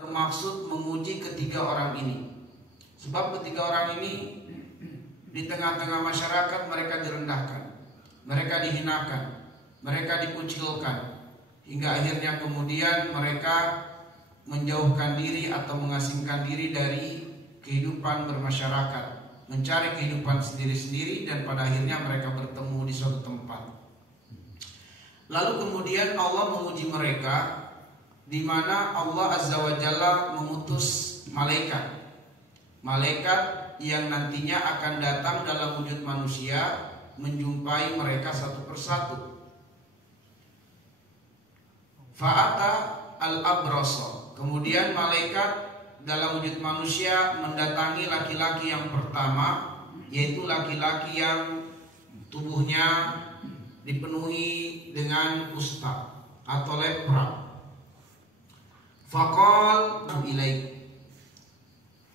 bermaksud menguji ketiga orang ini. Sebab ketiga orang ini di tengah-tengah masyarakat mereka direndahkan, mereka dihinakan, mereka dikucilkan, hingga akhirnya kemudian mereka menjauhkan diri atau mengasingkan diri dari kehidupan bermasyarakat, mencari kehidupan sendiri-sendiri, dan pada akhirnya mereka bertemu di suatu tempat. Lalu kemudian Allah menguji mereka, di mana Allah Azza wa Jalla mengutus malaikat yang nantinya akan datang dalam wujud manusia menjumpai mereka satu persatu. Fa'ata al-abrasa, kemudian malaikat dalam wujud manusia mendatangi laki-laki yang pertama, yaitu laki-laki yang tubuhnya dipenuhi dengan kusta atau lepra. Faqal ilaik,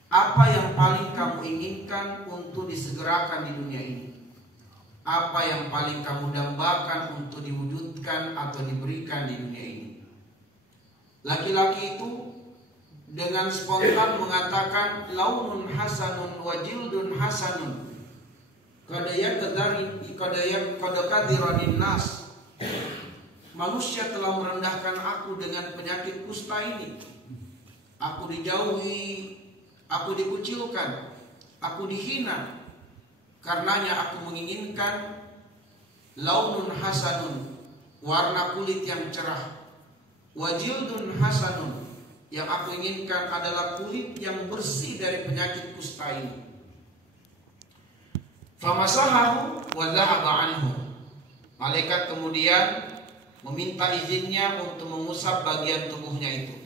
apa yang paling kamu inginkan untuk disegerakan di dunia ini? Apa yang paling kamu dambakan untuk diwujudkan atau diberikan di dunia ini? Laki-laki itu dengan spontan mengatakan, launun hasanun wa jildun hasanun kadakadiranin nas. Manusia telah merendahkan aku dengan penyakit kusta ini. Aku dijauhi, aku dikucilkan, aku dihina. Karenanya aku menginginkan launun hasanun, warna kulit yang cerah, wajildun hasanun, yang aku inginkan adalah kulit yang bersih dari penyakit kusta ini. Famasahahu wa dhahaba anhu. Malaikat kemudian meminta izinnya untuk mengusap bagian tubuhnya itu.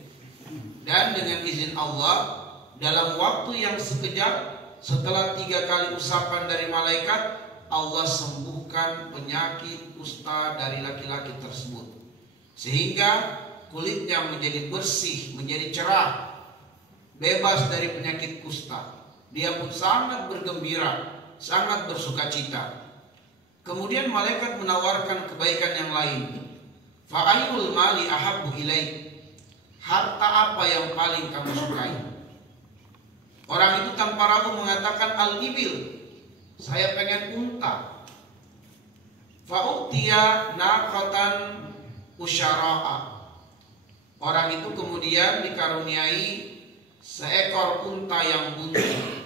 Dan dengan izin Allah, dalam waktu yang sekejap, setelah 3 kali usapan dari malaikat, Allah sembuhkan penyakit kusta dari laki-laki tersebut, sehingga kulitnya menjadi bersih, menjadi cerah, bebas dari penyakit kusta. Dia pun sangat bergembira, sangat bersukacita. Kemudian malaikat menawarkan kebaikan yang lain. Fa'ayyul mali ahabbu ilaik, harta apa yang paling kamu sukai? Orang itu tanpa ragu mengatakan al-ibil, saya pengen unta. Fa'utiya naqatan usyara'a, orang itu kemudian dikaruniai seekor unta yang bunting.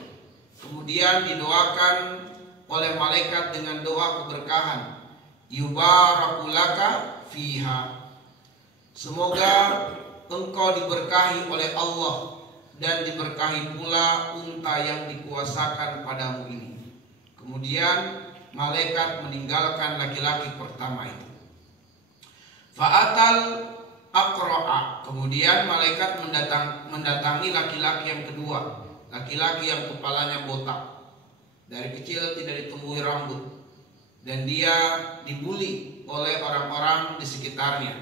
Kemudian didoakan oleh malaikat dengan doa keberkahan, yubarakulaka fiha, semoga engkau diberkahi oleh Allah dan diberkahi pula unta yang dikuasakan padamu ini. Kemudian malaikat meninggalkan laki-laki pertama itu. Fa'atal aqra'a, kemudian malaikat mendatangi laki-laki yang kedua, laki-laki yang kepalanya botak, dari kecil tidak ditumbuhi rambut, dan dia dibuli oleh orang-orang di sekitarnya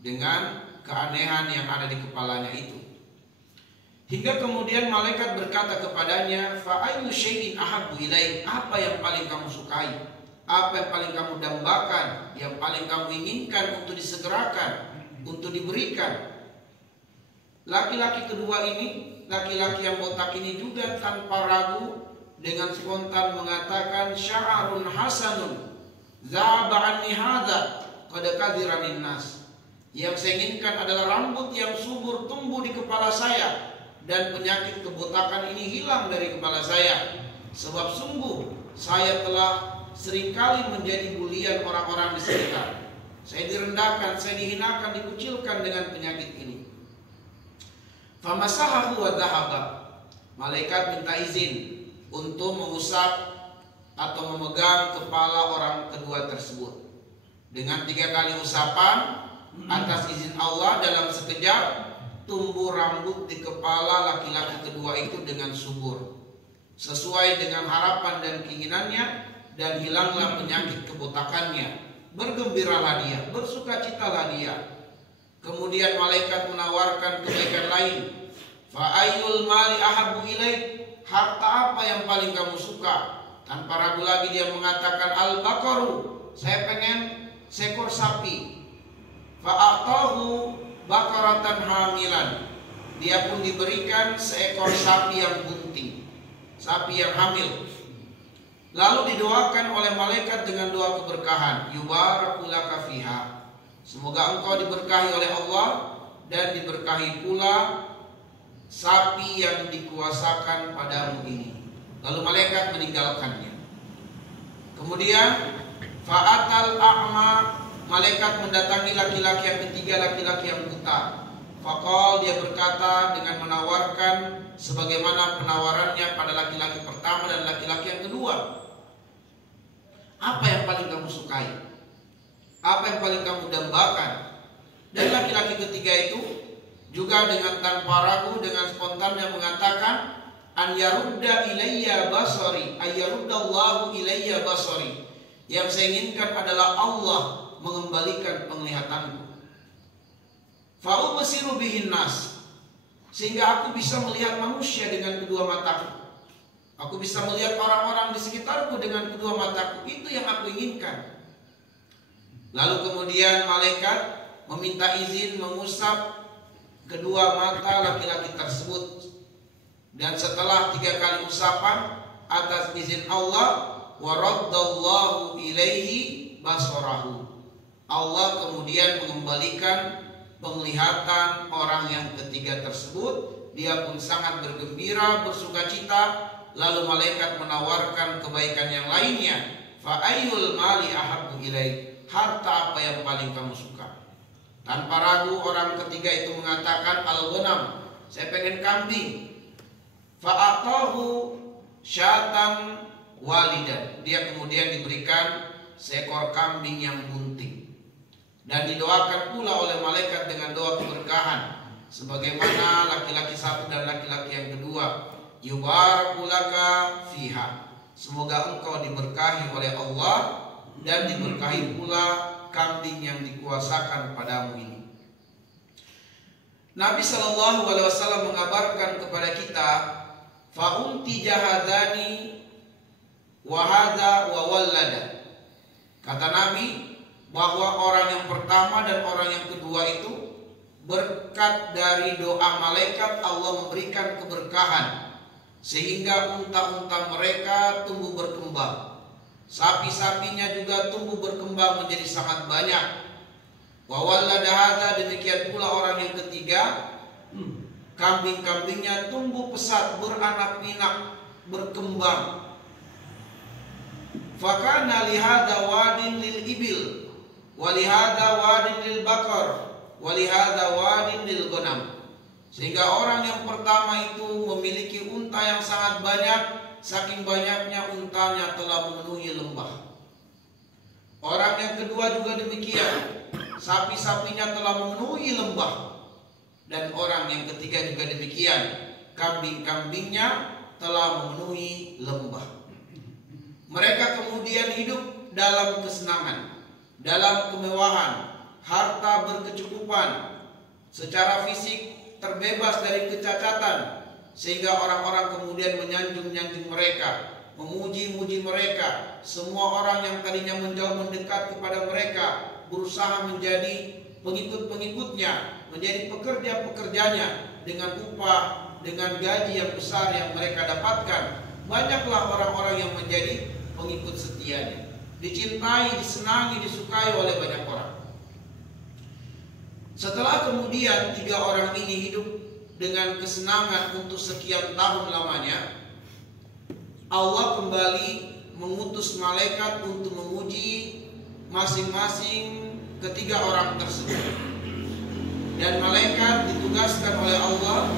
dengan keanehan yang ada di kepalanya itu. Hingga kemudian malaikat berkata kepadanya, fa'ayyu syai'in ahabbu ilaik, apa yang paling kamu sukai, apa yang paling kamu dambakan, yang paling kamu inginkan untuk disegerakan, untuk diberikan. Laki-laki kedua ini, laki-laki yang botak ini juga tanpa ragu dengan spontan mengatakan, sya'arun hasanun za'aba anni hadza qad kadhiranin nas, yang saya inginkan adalah rambut yang subur tumbuh di kepala saya, dan penyakit kebotakan ini hilang dari kepala saya. Sebab sungguh saya telah seringkali menjadi bulian orang-orang di sekitar. Saya direndahkan, saya dihinakan, dikucilkan dengan penyakit ini. Famasahahu wa dhahaba, malaikat minta izin untuk mengusap atau memegang kepala orang kedua tersebut. Dengan 3 kali usapan atas izin Allah, dalam sekejap tumbuh rambut di kepala laki-laki kedua itu dengan subur, sesuai dengan harapan dan keinginannya, dan hilanglah penyakit kebotakannya. Bergembiralah dia, bersukacitalah dia. Kemudian malaikat menawarkan kebaikan lain. Fa'ayyul mali ahabbu ilaik, harta apa yang paling kamu suka? Tanpa ragu lagi dia mengatakan al-baqaru, saya pengen seekor sapi. Fa'atahu bakaratan hamilan, dia pun diberikan seekor sapi yang bunting, sapi yang hamil. Lalu didoakan oleh malaikat dengan doa keberkahan, yubarakulaka fiha, semoga engkau diberkahi oleh Allah dan diberkahi pula sapi yang dikuasakan padamu ini. Lalu malaikat meninggalkannya. Kemudian fa'atal a'ma, malaikat mendatangi laki-laki yang ketiga, laki-laki yang buta. Faqal, dia berkata dengan menawarkan sebagaimana penawarannya pada laki-laki pertama dan laki-laki yang kedua. Apa yang paling kamu sukai? Apa yang paling kamu dambakan? Dan laki-laki ketiga itu juga dengan tanpa ragu, dengan spontannya mengatakan, an yarudda ilayya basari, ayyaruddallahu ilayya basari. Yang saya inginkan adalah Allah mengembalikan penglihatanku. Fa'ubsiru bihin nas, sehingga aku bisa melihat manusia dengan kedua mataku. Aku bisa melihat orang-orang di sekitarku dengan kedua mataku. Itu yang aku inginkan. Lalu kemudian malaikat meminta izin mengusap kedua mata laki-laki tersebut. Dan setelah 3 kali usapan atas izin Allah, waraddallahu ilaihi basarahu, Allah kemudian mengembalikan penglihatan orang yang ketiga tersebut. Dia pun sangat bergembira, bersukacita. Lalu malaikat menawarkan kebaikan yang lainnya. Fa ayyul mali ahabbu ilaik, harta apa yang paling kamu suka? Tanpa ragu orang ketiga itu mengatakan al-ghanam, saya pengen kambing. Fa atahu syatan walidan, dia kemudian diberikan seekor kambing yang bunting. Dan didoakan pula oleh malaikat dengan doa keberkahan, sebagaimana laki-laki satu dan laki-laki yang kedua, yubarakulaka fiha, semoga engkau diberkahi oleh Allah dan diberkahi pula kambing yang dikuasakan padamu ini. Nabi SAW mengabarkan kepada kita, fa'unti jahadani wahada wa wallada. Kata Nabi bahwa orang yang pertama dan orang yang kedua itu berkat dari doa malaikat Allah memberikan keberkahan, sehingga unta-unta mereka tumbuh berkembang. Sapi-sapinya juga tumbuh berkembang menjadi sangat banyak. Wa wallada hadza, demikian pula orang yang ketiga, kambing-kambingnya tumbuh pesat, beranak pinak, berkembang. Fakana lihada wadin lil ibil, walihada wadin lil bakar, walihada wadin lil ghanam. Sehingga orang yang pertama itu memiliki unta yang sangat banyak, saking banyaknya untanya telah memenuhi lembah. Orang yang kedua juga demikian, sapi-sapinya telah memenuhi lembah. Dan orang yang ketiga juga demikian, kambing-kambingnya telah memenuhi lembah. Mereka kemudian hidup dalam kesenangan, dalam kemewahan, harta berkecukupan, secara fisik terbebas dari kecacatan, sehingga orang-orang kemudian menyanjung-nyanjung mereka, memuji-muji mereka. Semua orang yang tadinya menjauh mendekat kepada mereka berusaha menjadi pengikut-pengikutnya, menjadi pekerja-pekerjanya dengan upah, dengan gaji yang besar yang mereka dapatkan. Banyaklah orang-orang yang menjadi pengikut setianya, dicintai, disenangi, disukai oleh banyak orang. Setelah kemudian 3 orang ini hidup dengan kesenangan untuk sekian tahun lamanya, Allah kembali mengutus malaikat untuk menguji masing-masing ketiga orang tersebut. Dan malaikat ditugaskan oleh Allah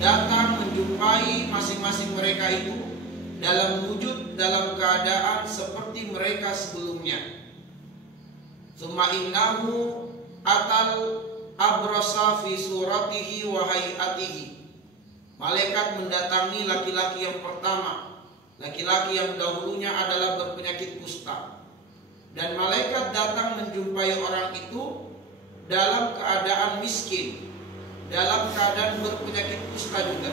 datang menjumpai masing-masing mereka itu dalam wujud, dalam keadaan seperti mereka sebelumnya. Tsumma innahu atal abrasa fi suratihi wa hayatihi. Malaikat mendatangi laki-laki yang pertama, laki-laki yang dahulunya adalah berpenyakit kusta. Dan malaikat datang menjumpai orang itu dalam keadaan miskin, dalam keadaan berpenyakit kusta juga.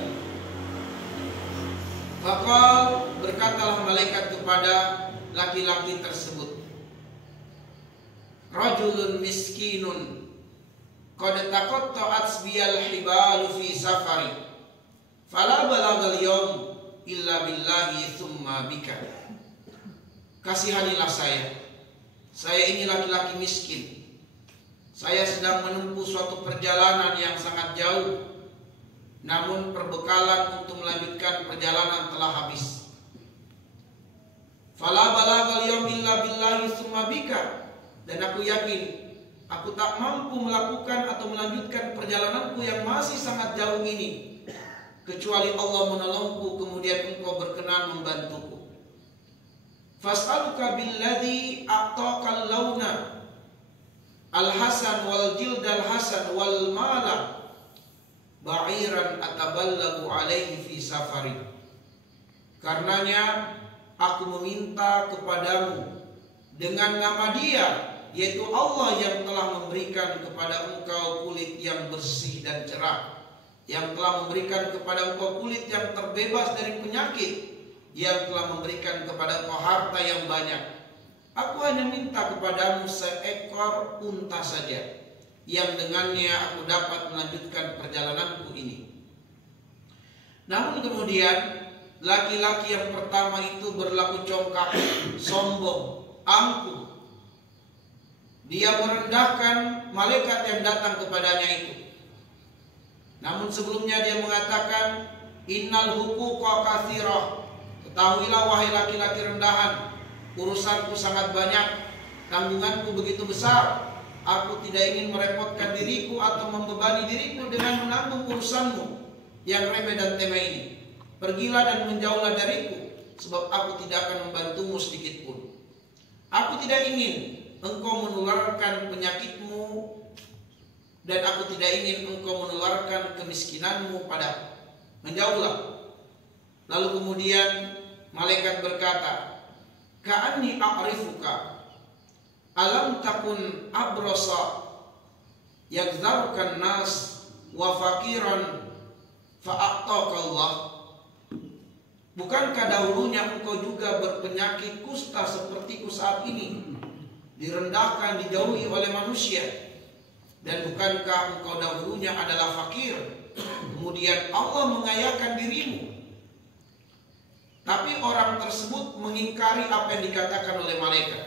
Maka berkatalah malaikat kepada laki-laki tersebut, rajulun miskinun, qad taqatta'at biyal hibalu fi safari fala balagal yawm illa billahi thumma bika. Kasihanilah saya. Saya ini laki-laki miskin. Saya sedang menempuh suatu perjalanan yang sangat jauh, namun perbekalan untuk melanjutkan perjalanan telah habis. Fala balagal yawm illa billahi thumma bika. Dan aku yakin aku tak mampu melakukan atau melanjutkan perjalananku yang masih sangat jauh ini kecuali Allah menolongku, kemudian engkau berkenan membantuku. Fas'aluka billadhi a'taqal launa al-hasan wal jildal hasan wal mala ba'iran ataballagu alaihi fi safari. Karenanya aku meminta kepadamu dengan nama Dia, yaitu Allah yang telah memberikan kepada engkau kulit yang bersih dan cerah, yang telah memberikan kepada engkau kulit yang terbebas dari penyakit, yang telah memberikan kepada engkau harta yang banyak. Aku hanya minta kepadamu seekor unta saja, yang dengannya aku dapat melanjutkan perjalananku ini. Namun kemudian laki-laki yang pertama itu berlaku congkak, sombong, angkuh. Dia merendahkan malaikat yang datang kepadanya itu. Namun sebelumnya dia mengatakan, innal huquqa katsirah. Ketahuilah wahai laki-laki rendahan, urusanku sangat banyak, tanggunganku begitu besar. Aku tidak ingin merepotkan diriku atau membebani diriku dengan menanggung urusanmu yang remeh dan temeh ini. Pergilah dan menjauhlah dariku, sebab aku tidak akan membantumu sedikit pun. Aku tidak ingin engkau menularkan penyakitmu, dan aku tidak ingin engkau menularkan kemiskinanmu padaku. Menjauhlah. Lalu kemudian malaikat berkata, ka'anni a'rifuka alam takun abrasa yagzarukan nas wa fakiran fa'a'taqallah. Bukankah dahulunya engkau juga berpenyakit kusta sepertiku saat ini, direndahkan, dijauhi oleh manusia? Dan bukankah engkau dahulunya adalah fakir, kemudian Allah mengayakan dirimu? Tapi orang tersebut mengingkari apa yang dikatakan oleh malaikat.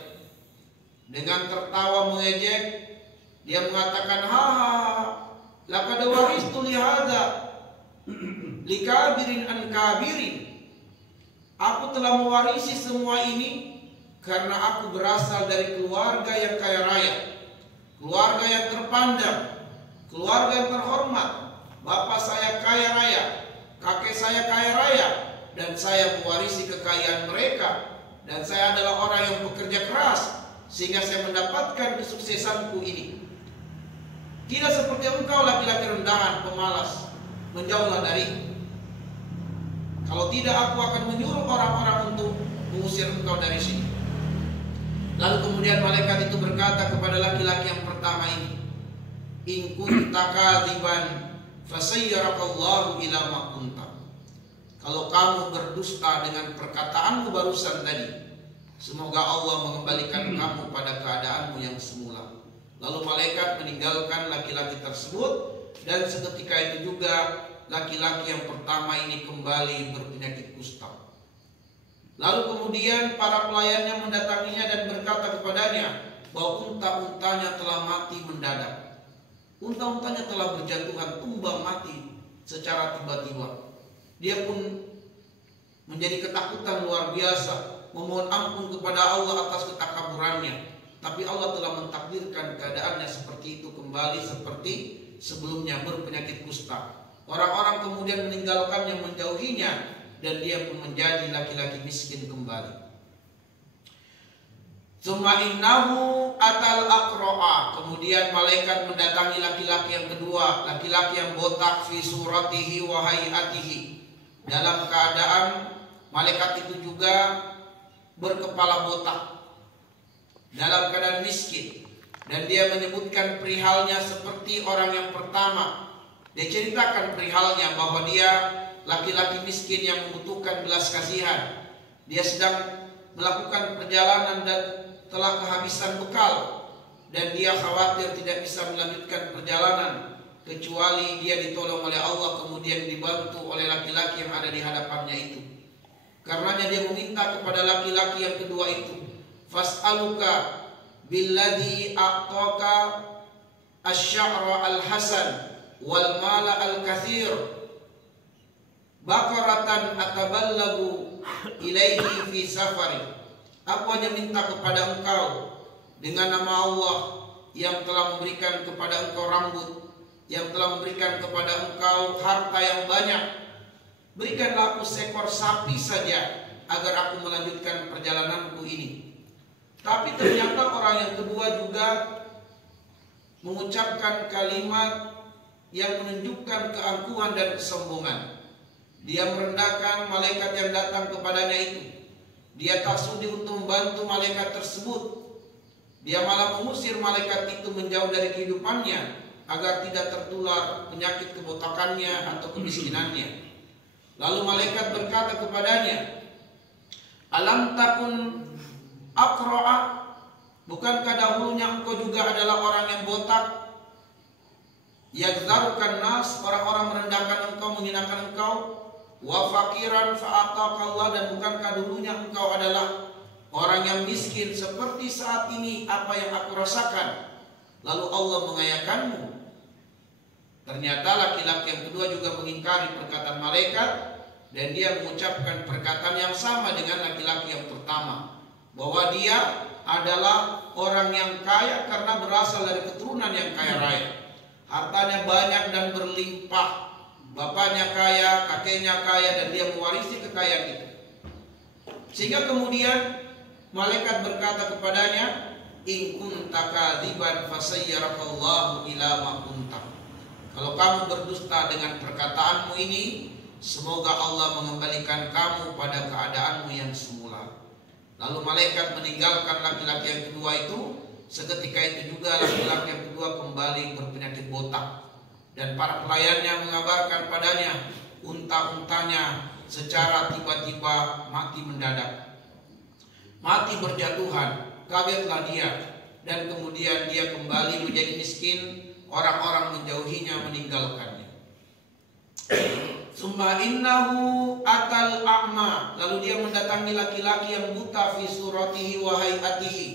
Dengan tertawa mengejek, dia mengatakan, laqad waristu li hadza likabirin an kabirin. Aku telah mewarisi semua ini karena aku berasal dari keluarga yang kaya raya, keluarga yang terpandang, keluarga yang terhormat. Bapak saya kaya raya, kakek saya kaya raya, dan saya mewarisi kekayaan mereka. Dan saya adalah orang yang bekerja keras sehingga saya mendapatkan kesuksesanku ini. Tidak seperti engkau laki-laki rendahan, pemalas. Menjauhlah dariku. Kalau tidak, aku akan menyuruh orang-orang untuk mengusir engkau dari sini. Lalu kemudian malaikat itu berkata kepada laki-laki yang pertama ini, in kunta kadziban fasayyarakallahu ila ma kunta. Kalau kamu berdusta dengan perkataanmu barusan tadi, semoga Allah mengembalikan kamu pada keadaanmu yang semula. Lalu malaikat meninggalkan laki-laki tersebut, dan seketika itu juga laki-laki yang pertama ini kembali berpenyakit kusta. Lalu kemudian para pelayannya mendatanginya dan berkata kepadanya bahwa unta-untanya telah mati mendadak. Unta-untanya telah berjatuhan tumbang mati secara tiba-tiba. Dia pun menjadi ketakutan luar biasa, memohon ampun kepada Allah atas ketakaburannya. Tapi Allah telah mentakdirkan keadaannya seperti itu, kembali seperti sebelumnya, berpenyakit kusta. Orang-orang kemudian meninggalkannya, menjauhinya, dan dia pun menjadi laki-laki miskin kembali. Tsumma innahu atal aqra'a. Kemudian malaikat mendatangi laki-laki yang kedua, laki-laki yang botak, fi suratihi wa hayatihi. Dalam keadaan malaikat itu juga berkepala botak, dalam keadaan miskin, dan dia menyebutkan perihalnya seperti orang yang pertama. Dia ceritakan perihalnya bahwa dia laki-laki miskin yang membutuhkan belas kasihan. Dia sedang melakukan perjalanan dan telah kehabisan bekal, dan dia khawatir tidak bisa melanjutkan perjalanan kecuali dia ditolong oleh Allah, kemudian dibantu oleh laki-laki yang ada di hadapannya itu. Karenanya dia meminta kepada laki-laki yang kedua itu, fas'aluka billadhi a'taka asy-sya'ra al-hasan wal mala al-kathir bakaratan ataballagu ilaihi fi safari. Aku hanya minta kepada engkau dengan nama Allah yang telah memberikan kepada engkau rambut, yang telah memberikan kepada engkau harta yang banyak, berikanlah aku seekor sapi saja agar aku melanjutkan perjalananku ini. Tapi ternyata orang yang kedua juga mengucapkan kalimat yang menunjukkan keangkuhan dan kesombongan. Dia merendahkan malaikat yang datang kepadanya itu. Dia tak sudi untuk membantu malaikat tersebut. Dia malah mengusir malaikat itu menjauh dari kehidupannya agar tidak tertular penyakit kebotakannya atau kemiskinannya. Lalu malaikat berkata kepadanya, alam takun aqra'a, bukankah dahulunya engkau juga adalah orang yang botak? Yagzarukan nas, orang-orang merendahkan engkau, menghinakan engkau. Wa fakiran fa'atakallah, dan bukankah dulunya engkau adalah orang yang miskin seperti saat ini apa yang aku rasakan, lalu Allah mengayakanmu. Ternyata laki-laki yang kedua juga mengingkari perkataan malaikat, dan dia mengucapkan perkataan yang sama dengan laki-laki yang pertama, bahwa dia adalah orang yang kaya karena berasal dari keturunan yang kaya raya, hartanya banyak dan berlimpah. Bapaknya kaya, kakeknya kaya, dan dia mewarisi kekayaan itu. Sehingga kemudian malaikat berkata kepadanya, in kunta kadziban fasayyarakallahu ila ma kunta. Kalau kamu berdusta dengan perkataanmu ini, semoga Allah mengembalikan kamu pada keadaanmu yang semula. Lalu malaikat meninggalkan laki-laki yang kedua itu. Seketika itu juga laki-laki yang kedua kembali berpenyakit botak. Dan para pelayannya mengabarkan padanya, unta-untanya secara tiba-tiba mati mendadak, mati berjatuhan. Kagetlah dia, dan kemudian dia kembali menjadi miskin. Orang-orang menjauhinya, meninggalkannya. Summa innahu atal a'ma, lalu dia mendatangi laki-laki yang buta fi suratihi wa hayatihi,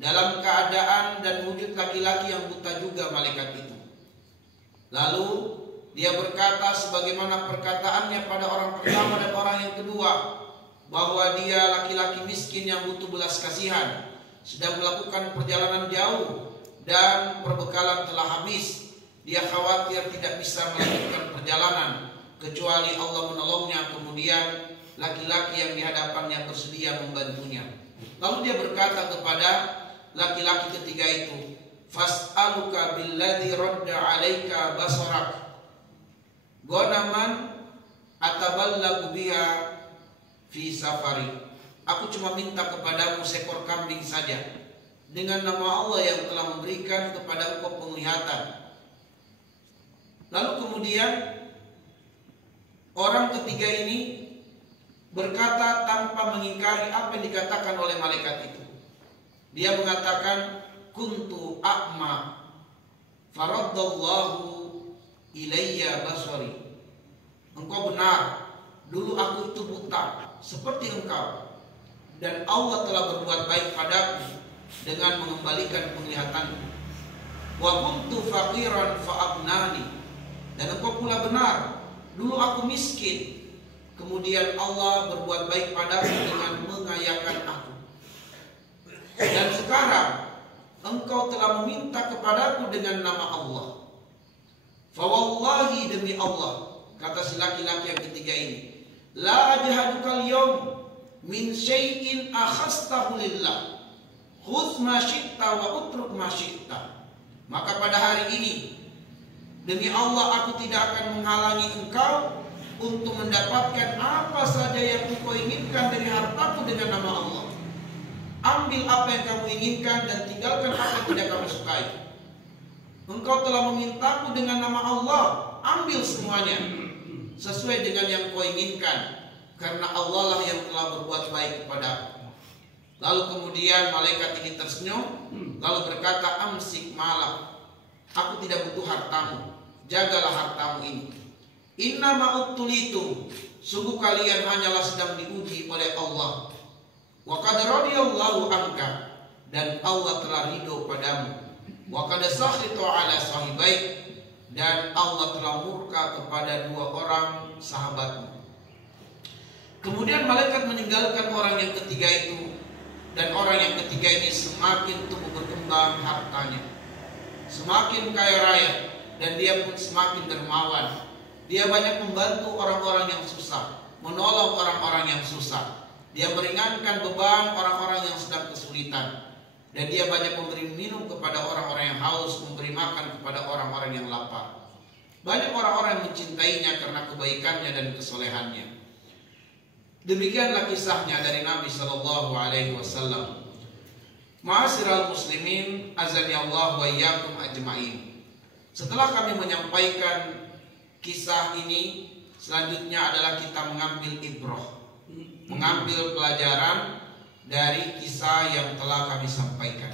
dalam keadaan dan wujud laki-laki yang buta juga malaikat itu. Lalu dia berkata sebagaimana perkataannya pada orang pertama dan orang yang kedua, bahwa dia laki-laki miskin yang butuh belas kasihan, sedang melakukan perjalanan jauh dan perbekalan telah habis. Dia khawatir tidak bisa melanjutkan perjalanan kecuali Allah menolongnya. Kemudian laki-laki yang di hadapannya bersedia membantunya. Lalu dia berkata kepada laki-laki ketiga itu, fas'aluka billadhi radda 'alaika basarak gonaman ataballagu biha fi safari. Aku cuma minta kepadamu seekor kambing saja dengan nama Allah yang telah memberikan kepada engkau penglihatan. Lalu kemudian orang ketiga ini berkata tanpa mengingkari apa yang dikatakan oleh malaikat itu. Dia mengatakan, kuntu a'ma faraddallahu ilayya basari. Engkau benar, dulu aku itu buta seperti engkau, dan Allah telah berbuat baik padaku dengan mengembalikan penglihatanku. Wa kuntu faqiran fa'aghnani, dan engkau pula benar, dulu aku miskin, kemudian Allah berbuat baik padaku dengan mengayakan aku. Dan sekarang engkau telah meminta kepadaku dengan nama Allah. Fawallahi, demi Allah, kata si laki-laki yang ketiga ini, la ajhadukal yawm min syai'in akhastahu lillah, khudh ma syi'ta wa utruk ma syi'ta. Maka pada hari ini, demi Allah, aku tidak akan menghalangi engkau untuk mendapatkan apa saja yang engkau inginkan dari hartaku dengan nama Allah. Ambil apa yang kamu inginkan dan tinggalkan apa yang tidak kamu sukai. Engkau telah memintaku dengan nama Allah, ambil semuanya sesuai dengan yang kau inginkan, karena Allah lah yang telah berbuat baik kepadaku. Lalu kemudian malaikat ini tersenyum, lalu berkata, amsik malak, aku tidak butuh hartamu, jagalah hartamu ini. Inna ma'ubtulitum, sungguh kalian hanyalah sedang diuji oleh Allah. Wa qad radiyallahu anka, dan Allah telah ridho padamu. Wa qad sakhita ala sahibaik, dan Allah telah murka kepada dua orang sahabatmu. Kemudian malaikat meninggalkan orang yang ketiga itu, dan orang yang ketiga ini semakin tumbuh berkembang hartanya, semakin kaya raya, dan dia pun semakin dermawan. Dia banyak membantu orang-orang yang susah, menolong orang-orang yang susah. Dia meringankan beban orang-orang yang sedang kesulitan. Dan dia banyak memberi minum kepada orang-orang yang haus, memberi makan kepada orang-orang yang lapar. Banyak orang-orang yang mencintainya karena kebaikannya dan kesolehannya. Demikianlah kisahnya dari Nabi Shallallahu Alaihi Wasallam. Ma'asyiral muslimin, azani Allah wa iyyakum ajma'in. Setelah kami menyampaikan kisah ini, selanjutnya adalah kita mengambil ibrah, mengambil pelajaran dari kisah yang telah kami sampaikan.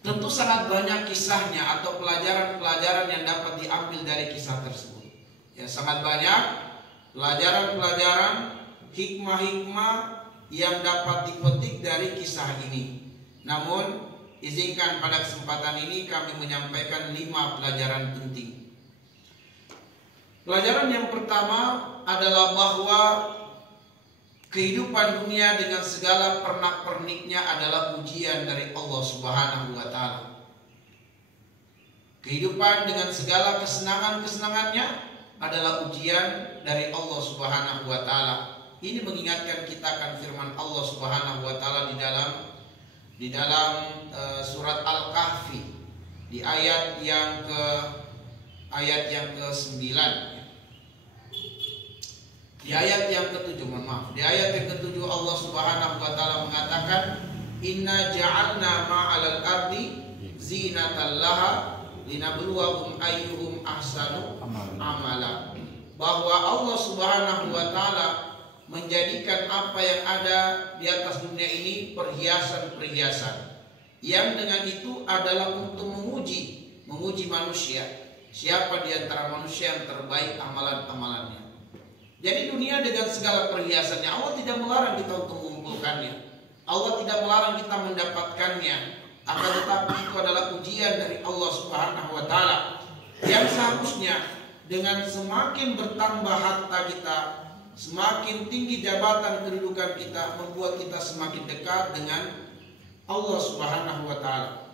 Tentu sangat banyak kisahnya atau pelajaran-pelajaran yang dapat diambil dari kisah tersebut. Ya, sangat banyak pelajaran-pelajaran, hikmah-hikmah yang dapat dipetik dari kisah ini. Namun, izinkan pada kesempatan ini kami menyampaikan 5 pelajaran penting. Pelajaran yang pertama adalah bahwa kehidupan dunia dengan segala pernak-perniknya adalah ujian dari Allah Subhanahu wa Ta'ala. Kehidupan dengan segala kesenangan-kesenangannya adalah ujian dari Allah Subhanahu wa Ta'ala. Ini mengingatkan kita akan firman Allah Subhanahu wa Ta'ala di dalam surat Al-Kahfi di ayat yang ke-9. Di ayat yang ke-7, di ayat yang ke-7 Allah Subhanahu wa Ta'ala mengatakan, inna ja'alna ma'alal ardi zinatan laha linabluwahum ayyuhum ahsanu amala. Bahwa Allah Subhanahu wa Ta'ala menjadikan apa yang ada di atas dunia ini perhiasan-perhiasan, yang dengan itu adalah untuk menguji manusia, siapa di antara manusia yang terbaik amalan-amalannya. Jadi dunia dengan segala perhiasannya, Allah tidak melarang kita untuk mengumpulkannya, Allah tidak melarang kita mendapatkannya. Akan tetapi itu adalah ujian dari Allah Subhanahu wa Ta'ala, yang seharusnya dengan semakin bertambah harta kita, semakin tinggi jabatan kedudukan kita, membuat kita semakin dekat dengan Allah Subhanahu wa Ta'ala.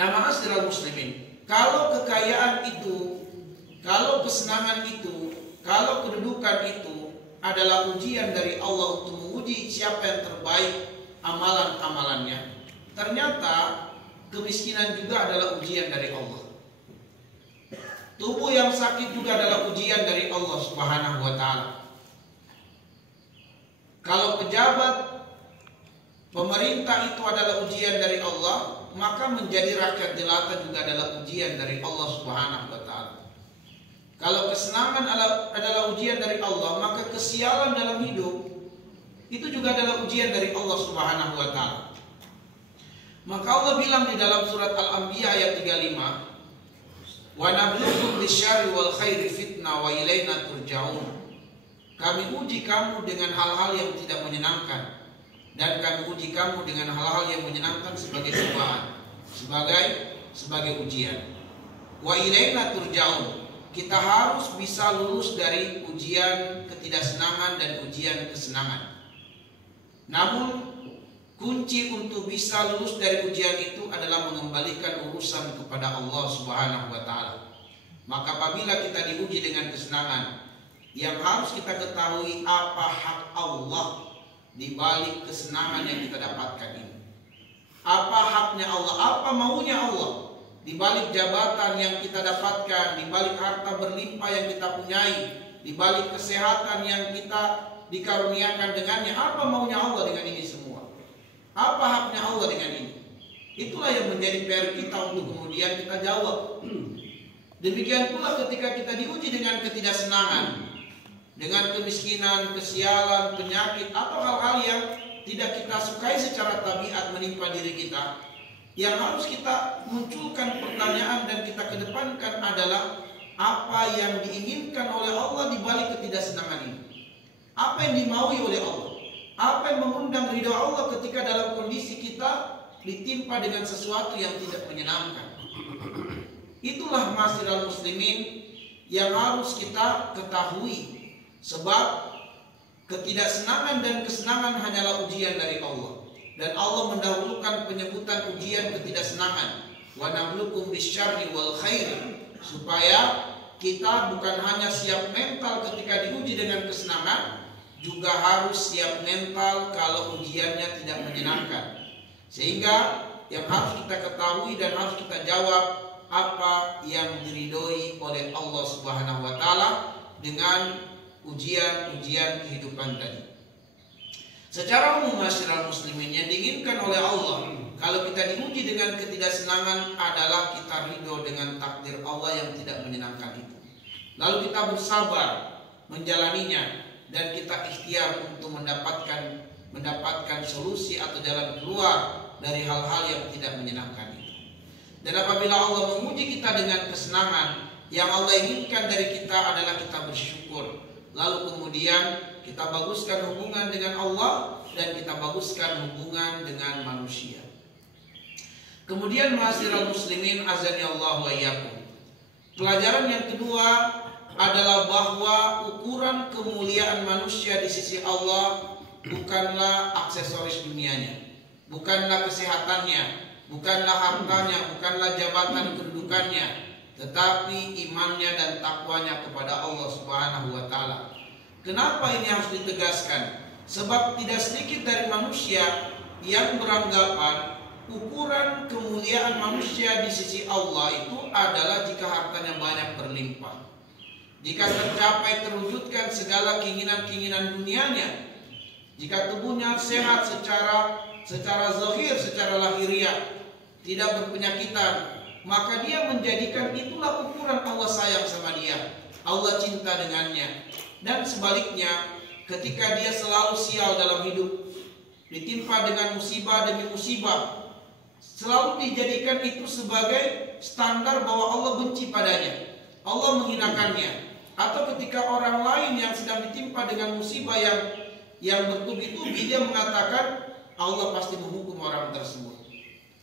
Nah, ma'asyiral muslimin, kalau kekayaan itu, kalau kesenangan itu, kalau kedudukan itu adalah ujian dari Allah untuk menguji siapa yang terbaik amalan-amalannya, ternyata kemiskinan juga adalah ujian dari Allah. Tubuh yang sakit juga adalah ujian dari Allah Subhanahu wa Ta'ala. Kalau pejabat pemerintah itu adalah ujian dari Allah, maka menjadi rakyat jelata juga adalah ujian dari Allah Subhanahu wa Ta'ala. Kalau kesenangan adalah ujian dari Allah, maka kesialan dalam hidup itu juga adalah ujian dari Allah Subhanahu wa Ta'ala. Maka Allah bilang di dalam surat Al-Anbiya ayat 35, wa nabluukum bisyarri wal khairi fitnah wa ilaina turja'un. Kami uji kamu dengan hal-hal yang tidak menyenangkan, dan kami uji kamu dengan hal-hal yang menyenangkan sebagai cobaan, sebagai ujian. Wa ilaina turja'un. Kita harus bisa lulus dari ujian ketidaksenangan dan ujian kesenangan. Namun kunci untuk bisa lulus dari ujian itu adalah mengembalikan urusan kepada Allah Subhanahu wa Ta'ala. Maka apabila kita diuji dengan kesenangan, yang harus kita ketahui apa hak Allah di balik kesenangan yang kita dapatkan ini. Apa haknya Allah, apa maunya Allah di balik jabatan yang kita dapatkan, di balik harta berlimpah yang kita punyai, di balik kesehatan yang kita dikaruniakan dengannya. Apa maunya Allah dengan ini semua? Apa haknya Allah dengan ini? Itulah yang menjadi PR kita untuk kemudian kita jawab. Demikian pula ketika kita diuji dengan ketidaksenangan, dengan kemiskinan, kesialan, penyakit, atau hal-hal yang tidak kita sukai secara tabiat menimpa diri kita, yang harus kita munculkan pertanyaan dan kita kedepankan adalah apa yang diinginkan oleh Allah di balik ketidaksenangan ini. Apa yang dimaui oleh Allah? Apa yang mengundang ridha Allah ketika dalam kondisi kita ditimpa dengan sesuatu yang tidak menyenangkan? Itulah ma'asyiral muslimin yang harus kita ketahui. Sebab ketidaksenangan dan kesenangan hanyalah ujian dari Allah. Dan Allah mendahulukan penyebutan ujian ketidaksenangan. Wa nabluukum bisyarri wal khairi, supaya kita bukan hanya siap mental ketika diuji dengan kesenangan, juga harus siap mental kalau ujiannya tidak menyenangkan. Sehingga yang harus kita ketahui dan harus kita jawab, apa yang diridhoi oleh Allah Subhanahu wa taala dengan ujian-ujian kehidupan tadi. Secara umum masyarakat muslimin, yang diinginkan oleh Allah kalau kita diuji dengan ketidaksenangan adalah kita ridho dengan takdir Allah yang tidak menyenangkan itu. Lalu kita bersabar menjalaninya dan kita ikhtiar untuk mendapatkan solusi atau jalan keluar dari hal-hal yang tidak menyenangkan itu. Dan apabila Allah menguji kita dengan kesenangan, yang Allah inginkan dari kita adalah kita bersyukur. Lalu kemudian kita baguskan hubungan dengan Allah dan kita baguskan hubungan dengan manusia. Kemudian ma'asyiral muslimin azani Allah wa iyyakum. Pelajaran yang kedua adalah bahwa ukuran kemuliaan manusia di sisi Allah bukanlah aksesoris dunianya, bukanlah kesehatannya, bukanlah hartanya, bukanlah jabatan kedudukannya, tetapi imannya dan takwanya kepada Allah Subhanahu wa taala. Kenapa ini harus ditegaskan? Sebab tidak sedikit dari manusia yang beranggapan ukuran kemuliaan manusia di sisi Allah itu adalah jika hartanya banyak berlimpah, jika tercapai terwujudkan segala keinginan-keinginan dunianya, jika tubuhnya sehat secara zahir, secara lahiriah, tidak berpenyakitan, maka dia menjadikan itulah ukuran Allah sayang sama dia, Allah cinta dengannya. Dan sebaliknya, ketika dia selalu sial dalam hidup, ditimpa dengan musibah demi musibah, selalu dijadikan itu sebagai standar bahwa Allah benci padanya, Allah menghinakannya. Atau ketika orang lain yang sedang ditimpa dengan musibah yang bertubi-tubi, dia mengatakan Allah pasti menghukum orang tersebut.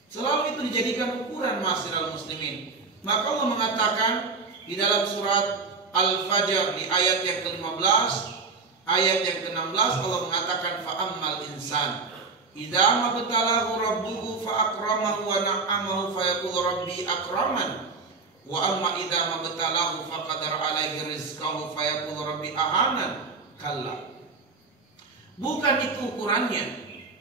Selalu itu dijadikan ukuran ma'asyiral muslimin. Maka Allah mengatakan di dalam surat Al-Fajr di ayat yang ke-15, ayat yang ke-16, Allah mengatakan fa'ammal insan idza mabtalahu rabbuhu fa'akramahu wa na'amahu fayaqulu rabbi akraman wa amma idza mabtalahu faqadara alaihi rizqahu fayaqulu rabbi ahanan. Kalla. Bukan itu ukurannya.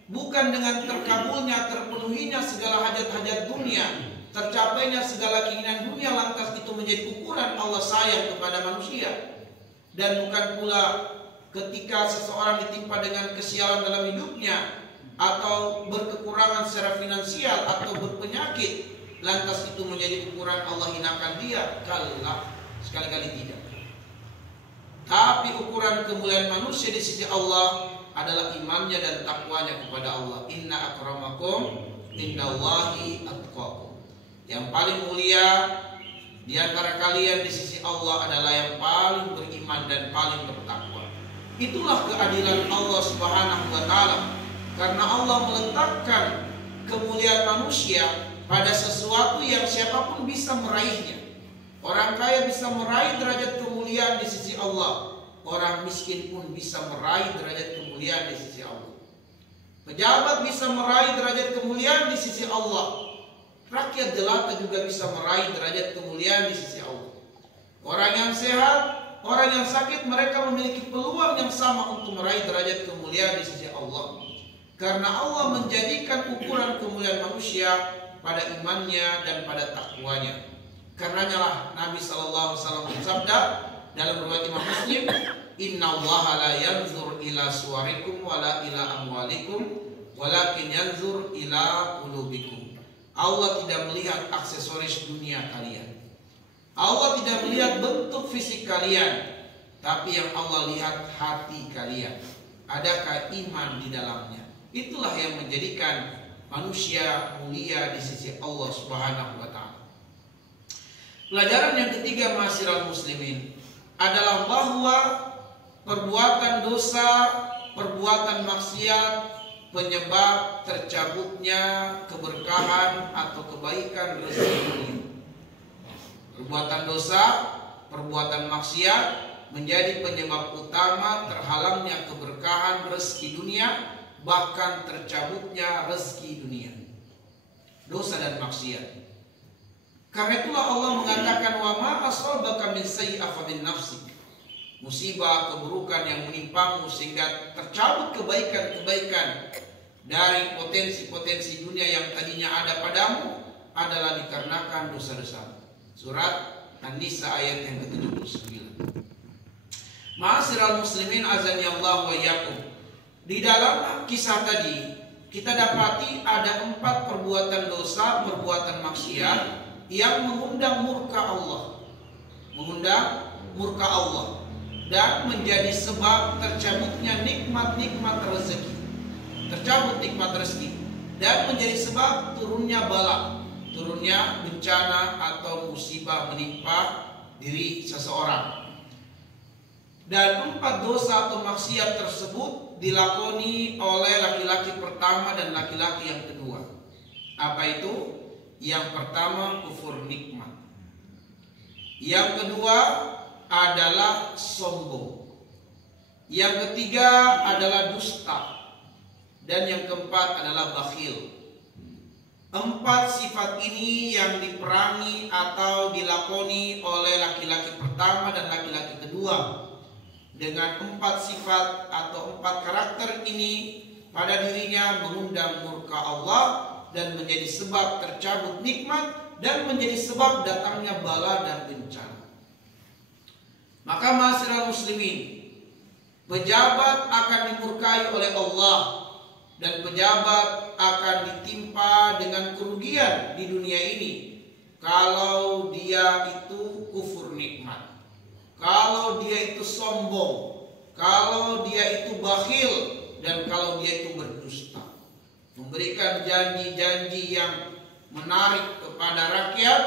Bukan dengan terkabulnya, terpenuhinya segala hajat-hajat dunia, tercapainya segala keinginan dunia lantas itu menjadi ukuran Allah sayang kepada manusia. Dan bukan pula ketika seseorang ditimpa dengan kesialan dalam hidupnya, atau berkekurangan secara finansial, atau berpenyakit, lantas itu menjadi ukuran Allah hinakan dia. Kalla, sekali-kali tidak. Tapi ukuran kemuliaan manusia di sisi Allah adalah imannya dan takwanya kepada Allah. Inna akramakum indallahi atqakum. Yang paling mulia di antara kalian di sisi Allah adalah yang paling beriman dan paling bertakwa. Itulah keadilan Allah Subhanahu wa taala. Karena Allah meletakkan kemuliaan manusia pada sesuatu yang siapapun bisa meraihnya. Orang kaya bisa meraih derajat kemuliaan di sisi Allah. Orang miskin pun bisa meraih derajat kemuliaan di sisi Allah. Pejabat bisa meraih derajat kemuliaan di sisi Allah. Rakyat jelata juga bisa meraih derajat kemuliaan di sisi Allah. Orang yang sehat, orang yang sakit, mereka memiliki peluang yang sama untuk meraih derajat kemuliaan di sisi Allah. Karena Allah menjadikan ukuran kemuliaan manusia pada imannya dan pada takwanya. Karenanya lah Nabi SAW bersabda dalam riwayat Imam Muslim, Innallaha la yanzur ila suwarikum wala ila amwalikum walakin yanzur ila qulubikum. Allah tidak melihat aksesoris dunia kalian. Allah tidak melihat bentuk fisik kalian, tapi yang Allah lihat hati kalian. Adakah iman di dalamnya? Itulah yang menjadikan manusia mulia di sisi Allah Subhanahu wa taala. Pelajaran yang ketiga, ma'asyiral muslimin, adalah bahwa perbuatan dosa, perbuatan maksiat penyebab tercabutnya keberkahan atau kebaikan rezeki dunia. Perbuatan dosa, perbuatan maksiat menjadi penyebab utama terhalangnya keberkahan rezeki dunia, bahkan tercabutnya rezeki dunia. Dosa dan maksiat. Karena itulah Allah mengatakan, wa ma asabaka min sayyi'atin fa min nafsik. Musibah, keburukan yang menimpamu sehingga tercabut kebaikan-kebaikan dari potensi-potensi dunia yang tadinya ada padamu adalah dikarenakan dosa-dosa. Surat An-Nisa ayat yang ke-79. Ma'asyiral muslimin azani Allah wa iyyakum. Di dalam kisah tadi kita dapati ada 4 perbuatan dosa, perbuatan maksiat yang mengundang murka Allah, dan menjadi sebab tercabutnya nikmat-nikmat rezeki, tercabut nikmat rezeki, dan menjadi sebab turunnya bala, turunnya bencana atau musibah menimpa diri seseorang. Dan 4 dosa atau maksiat tersebut dilakoni oleh laki-laki pertama dan laki-laki yang kedua. Apa itu? Yang pertama kufur nikmat. Yang kedua adalah sombong. Yang ketiga adalah dusta. Dan yang keempat adalah bakhil. 4 sifat ini yang diperangi atau dilakoni oleh laki-laki pertama dan laki-laki kedua. Dengan 4 sifat atau 4 karakter ini pada dirinya mengundang murka Allah dan menjadi sebab tercabut nikmat dan menjadi sebab datangnya bala dan bencana. Maka ma'asyiral muslimin, pejabat akan dimurkai oleh Allah dan pejabat akan ditimpa dengan kerugian di dunia ini kalau dia itu kufur nikmat, kalau dia itu sombong, kalau dia itu bakhil, dan kalau dia itu berdusta, memberikan janji-janji yang menarik kepada rakyat,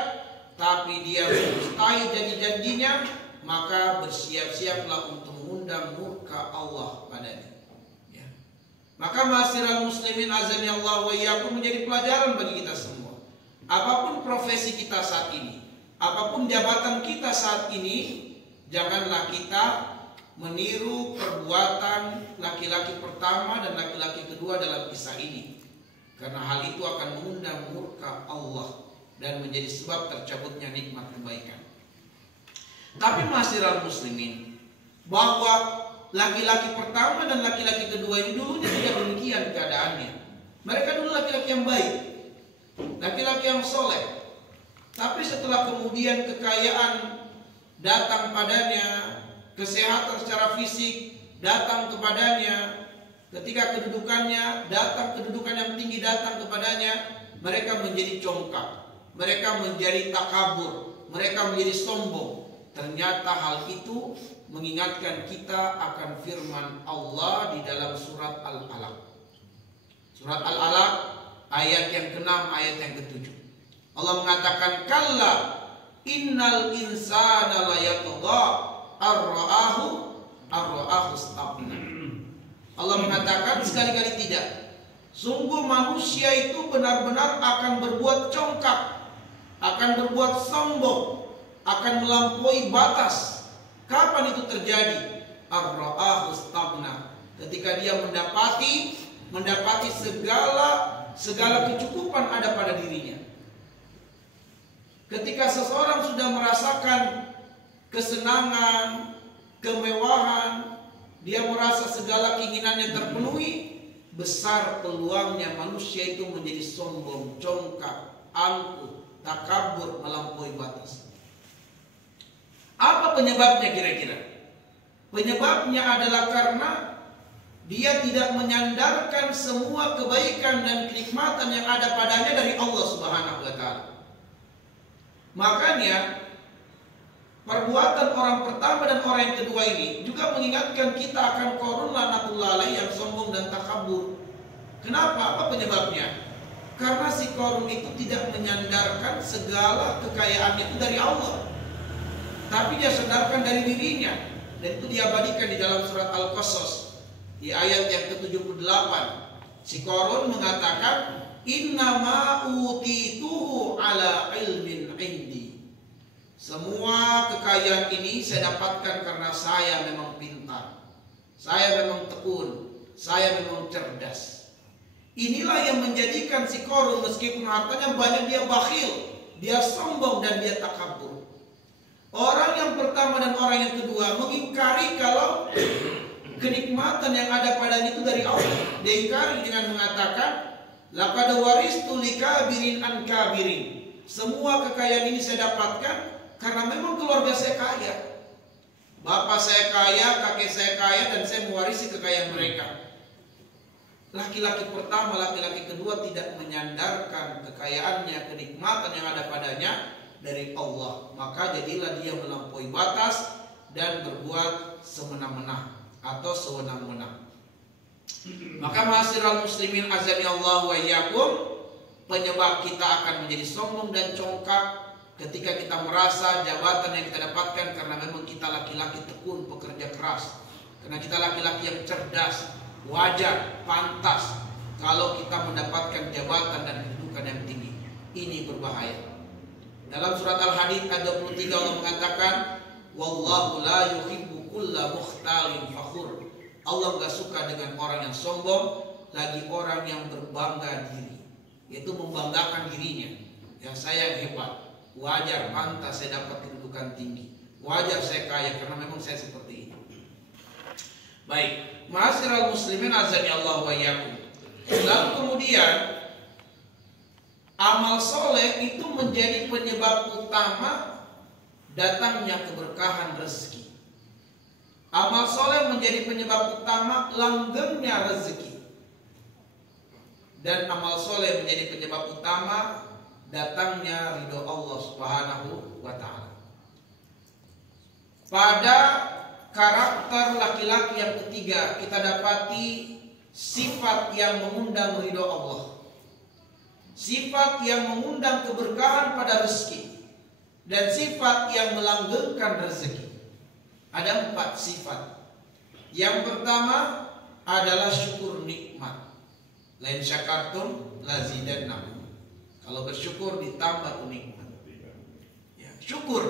tapi dia mendustai janji-janjinya, maka bersiap-siaplah untuk mengundang murka Allah padanya. Ya. Maka ma'asyiral muslimin azani Allah wa iyyakum menjadi pelajaran bagi kita semua. Apapun profesi kita saat ini, apapun jabatan kita saat ini, janganlah kita meniru perbuatan laki-laki pertama dan laki-laki kedua dalam kisah ini. Karena hal itu akan mengundang murka Allah dan menjadi sebab tercabutnya nikmat kebaikan. Tapi ma'asyiral muslimin, bahwa laki-laki pertama dan laki-laki kedua ini dulunya tidak demikian keadaannya. Mereka dulu laki-laki yang baik, laki-laki yang soleh. Tapi setelah kemudian kekayaan datang padanya, kesehatan secara fisik datang kepadanya, ketika kedudukannya datang, kedudukan yang tinggi datang kepadanya, mereka menjadi congkak, mereka menjadi takabur, mereka menjadi sombong. Ternyata hal itu mengingatkan kita akan firman Allah di dalam surat Al-Alaq. Surat Al-Alaq ayat yang ke-6, ayat yang ke-7. Allah mengatakan, kalla innal insana layatgha ar-ra'ahu istaghna. Allah mengatakan sekali-kali tidak. Sungguh manusia itu benar-benar akan berbuat congkak, akan berbuat sombong, akan melampaui batas. Kapan itu terjadi? Ar-ra'ahu istaghna. Ketika dia mendapati segala kecukupan ada pada dirinya. Ketika seseorang sudah merasakan kesenangan, kemewahan, dia merasa segala keinginannya terpenuhi, besar peluangnya manusia itu menjadi sombong, congkak, angkuh, takabur, melampaui batas. Apa penyebabnya kira-kira? Penyebabnya adalah karena dia tidak menyandarkan semua kebaikan dan kenikmatan yang ada padanya dari Allah Subhanahu wa taala. Makanya perbuatan orang pertama dan orang yang kedua ini juga mengingatkan kita akan qarun lanatullah alaih yang sombong dan takabur. Kenapa? Apa penyebabnya? Karena si Qarun itu tidak menyandarkan segala kekayaannya itu dari Allah, tapi dia sandarkan dari dirinya. Dan itu diabadikan di dalam surat Al-Qasas di ayat yang ke-78. Si Qarun mengatakan, innama utituhu ala ilmin indi. Semua kekayaan ini saya dapatkan karena saya memang pintar, saya memang tekun, saya memang cerdas. Inilah yang menjadikan si Qarun meskipun hartanya banyak dia bakhil, dia sombong dan dia takabur. Orang yang pertama dan orang yang kedua mengingkari kalau kenikmatan yang ada padanya itu dari Allah. Dia ingkari dengan mengatakan, laqad waristu likabirin an kabirin. Semua kekayaan ini saya dapatkan karena memang keluarga saya kaya. Bapak saya kaya, kakek saya kaya, dan saya mewarisi kekayaan mereka. Laki-laki pertama, laki-laki kedua tidak menyandarkan kekayaannya, kenikmatan yang ada padanya dari Allah. Maka jadilah dia melampaui batas dan berbuat semena-mena atau sewenang-wenang. Maka ma'asyiral muslimin azani Allah wa iyyakum, penyebab kita akan menjadi sombong dan congkak ketika kita merasa jabatan yang kita dapatkan karena memang kita laki-laki tekun, pekerja keras, karena kita laki-laki yang cerdas. Wajar, pantas kalau kita mendapatkan jabatan dan kedudukan yang tinggi. Ini berbahaya. Dalam surat Al-Hadid ayat 23 Allah mengatakan, wallahu la yuhibbu kulla mukhtalin fakhur. Allah enggak suka dengan orang yang sombong, lagi orang yang berbangga diri, yaitu membanggakan dirinya. Ya, saya yang hebat, wajar, pantas saya dapat kedudukan tinggi, wajar saya kaya karena memang saya seperti ini. Baik, ma'asyiral muslimin azani Allah wa iyyakum. Lalu kemudian amal soleh itu menjadi penyebab utama datangnya keberkahan rezeki. Amal soleh menjadi penyebab utama langgengnya rezeki. Dan amal soleh menjadi penyebab utama datangnya ridho Allah Subhanahu wa ta'ala. Pada karakter laki-laki yang ketiga kita dapati sifat yang mengundang ridho Allah, sifat yang mengundang keberkahan pada rezeki, dan sifat yang melanggengkan rezeki. Ada 4 sifat. Yang pertama adalah syukur nikmat. Lain syakartum lazidannakum. Kalau bersyukur ditambah nikmat. Ya, syukur.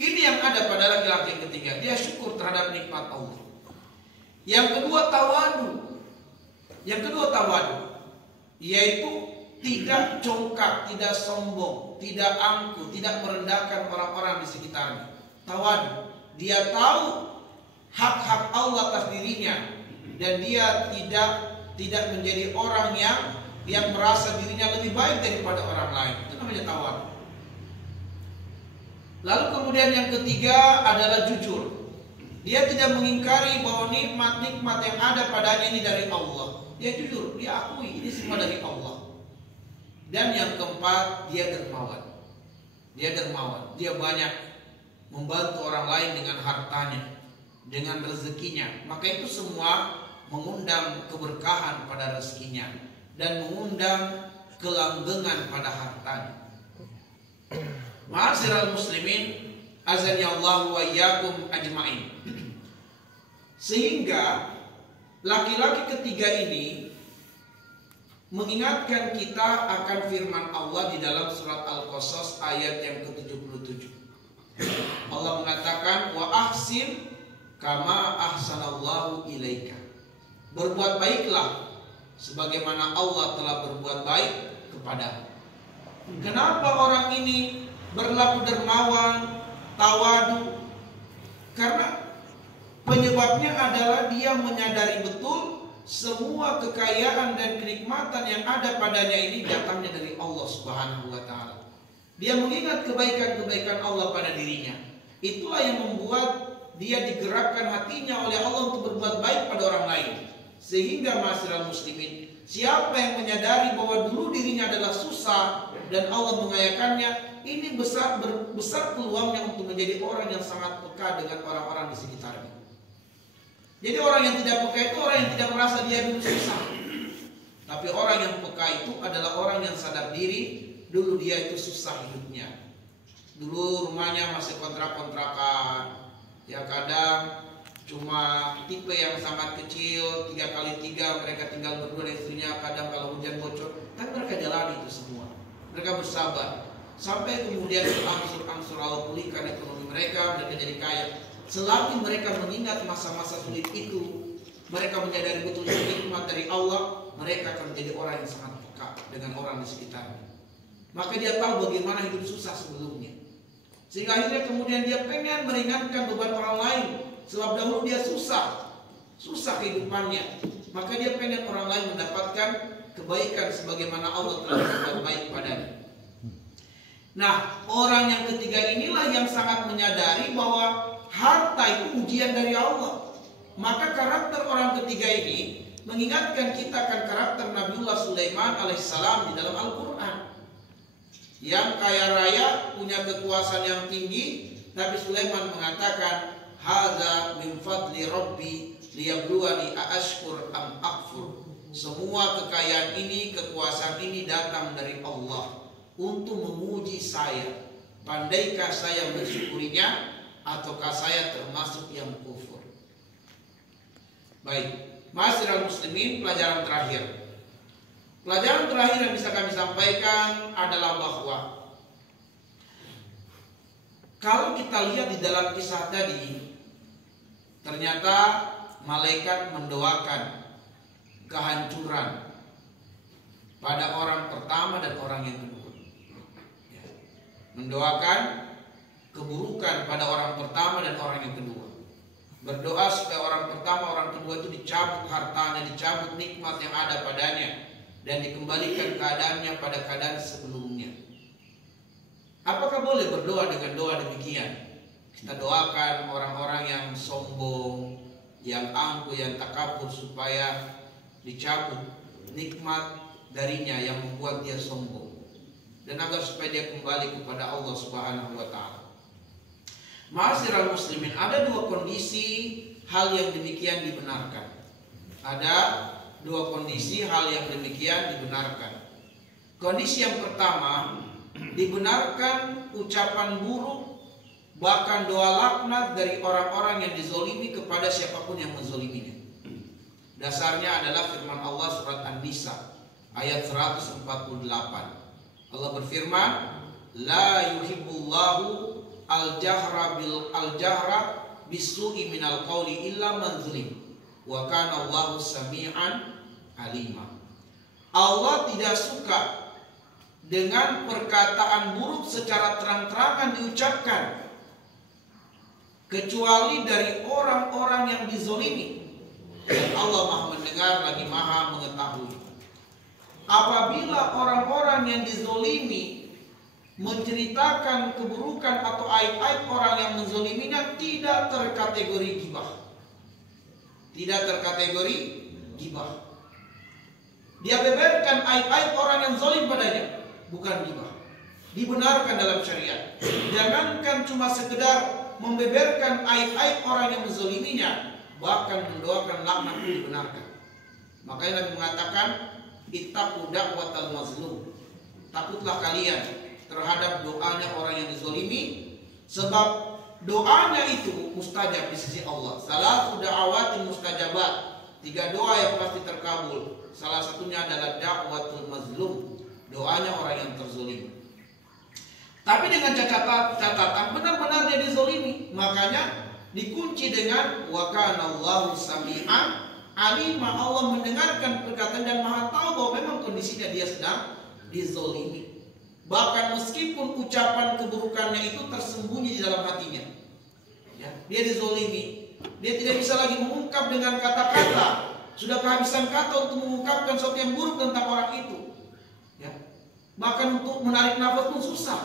Ini yang ada pada laki-laki yang ketiga. Dia syukur terhadap nikmat Allah. Yang kedua tawadu. Yaitu tidak congkak, tidak sombong, tidak angkuh, tidak merendahkan orang-orang di sekitarnya. Tawadu. Dia tahu hak-hak Allah atas dirinya, dan dia tidak menjadi orang yang merasa dirinya lebih baik daripada orang lain. Itu namanya tawadu. Lalu kemudian yang ketiga adalah jujur. Dia tidak mengingkari bahwa nikmat-nikmat yang ada padanya ini dari Allah. Dia jujur, dia akui ini semua dari Allah. Dan yang keempat, dia dermawan. Dia banyak membantu orang lain dengan hartanya, dengan rezekinya. Maka itu semua mengundang keberkahan pada rezekinya dan mengundang kelanggengan pada hartanya. Ma'asyiral muslimin azani Allah wa iyyakum ajmain. Sehingga laki-laki ketiga ini mengingatkan kita akan firman Allah di dalam surat Al-Qasas ayat yang ke-77. Allah mengatakan wa ahsin kama ahsanallahu ilaika. Berbuat baiklah sebagaimana Allah telah berbuat baik kepadamu. Kenapa orang ini berlaku dermawan, tawadu? Karena penyebabnya adalah dia menyadari betul semua kekayaan dan kenikmatan yang ada padanya ini datangnya dari Allah Subhanahu wa ta'ala. Dia mengingat kebaikan-kebaikan Allah pada dirinya. Itulah yang membuat dia digerakkan hatinya oleh Allah untuk berbuat baik pada orang lain. Sehingga ma'asyiral muslimin, siapa yang menyadari bahwa dulu dirinya adalah susah dan Allah mengayakannya, ini besar peluangnya untuk menjadi orang yang sangat peka dengan orang-orang di sekitarnya. Jadi orang yang tidak peka itu orang yang tidak merasa dia dulu susah. Tapi orang yang peka itu adalah orang yang sadar diri. Dulu dia itu susah hidupnya. Dulu rumahnya masih kontrak-kontrakan. Ya kadang cuma tipe yang sangat kecil, 3x3, mereka tinggal berdua dengan istrinya. Kadang kalau hujan bocor, kan mereka jalani itu semua. Mereka bersabar. Sampai kemudian berangsur-angsur Allah pulihkan ekonomi mereka jadi kaya. Selagi mereka mengingat masa-masa sulit itu, mereka menyadari betul nikmat dari Allah, mereka akan menjadi orang yang sangat peka dengan orang di sekitarnya. Maka dia tahu bagaimana hidup susah sebelumnya. Sehingga akhirnya kemudian dia pengen meringankan beban orang lain. Sebab dahulu dia susah kehidupannya. Maka dia pengen orang lain mendapatkan kebaikan sebagaimana Allah telah berbuat baik padanya. Nah, orang yang ketiga inilah yang sangat menyadari bahwa harta itu ujian dari Allah. Maka karakter orang ketiga ini mengingatkan kita akan karakter Nabiullah Sulaiman alaihissalam di dalam Al-Quran. Yang kaya raya, punya kekuasaan yang tinggi, Nabi Sulaiman mengatakan, hadza min fadli rabbi liyabluwani aashkur am akfur. Semua kekayaan ini, kekuasaan ini datang dari Allah untuk menguji saya. Pandaikah saya mensyukurinya ataukah saya termasuk yang kufur? Baik, ma'asyiral muslimin, pelajaran terakhir. Pelajaran terakhir yang bisa kami sampaikan adalah bahwa kalau kita lihat di dalam kisah tadi, ternyata malaikat mendoakan kehancuran pada orang pertama dan orang yang kedua. Mendoakan keburukan pada orang pertama dan orang yang kedua. Berdoa supaya orang pertama, orang kedua itu dicabut hartanya, dicabut nikmat yang ada padanya, dan dikembalikan keadaannya pada keadaan sebelumnya. Apakah boleh berdoa dengan doa demikian? Kita doakan orang-orang yang sombong, yang angkuh, yang takabur, supaya dicabut nikmat darinya yang membuat dia sombong, dan agar supaya dia kembali kepada Allah Subhanahu wa ta'ala. Ma'asyiral muslimin, ada dua kondisi hal yang demikian dibenarkan. Ada dua kondisi hal yang demikian dibenarkan. Kondisi yang pertama, dibenarkan ucapan buruk, bahkan doa laknat dari orang-orang yang dizolimi kepada siapapun yang menzoliminya. Dasarnya adalah firman Allah surat An-Nisa ayat 148. Allah berfirman, la yuhibbullahu al-jahra bisu'i minal qawli illa man zulim wa kana Allahu sami'an alima. Allah tidak suka dengan perkataan buruk secara terang-terangan diucapkan, kecuali dari orang-orang yang dizolimi. Dan Allah Maha mendengar lagi Maha mengetahui. Apabila orang-orang yang dizolimi menceritakan keburukan atau aib-aib orang yang menzoliminya, tidak terkategori ghibah. Tidak terkategori ghibah. Dia beberkan aib-aib orang yang zolim padanya, bukan ghibah. Dibenarkan dalam syariat. Jangankan cuma sekedar membeberkan aib-aib orang yang menzoliminya, bahkan mendoakan laknat pun dibenarkan. Makanya Nabi mengatakan, ittaqu da'watal mazlum. Takutlah kalian terhadap doanya orang yang dizolimi, sebab doanya itu mustajab di sisi Allah. Salatu da'awatin mustajabat, 3 doa yang pasti terkabul. Salah satunya adalah da'watul mazlum, doanya orang yang terzolimi. Tapi dengan catatan benar-benar dia dizolimi. Makanya dikunci dengan wa kana Allahu sami'an alima. Allah mendengarkan perkataan dan Maha tahu bahwa memang kondisinya dia sedang dizolimi. Bahkan meskipun ucapan keburukannya itu tersembunyi di dalam hatinya, ya, dia dizolimi, dia tidak bisa lagi mengungkap dengan kata-kata, sudah kehabisan kata untuk mengungkapkan sesuatu yang buruk tentang orang itu, ya. Bahkan untuk menarik nafas pun susah.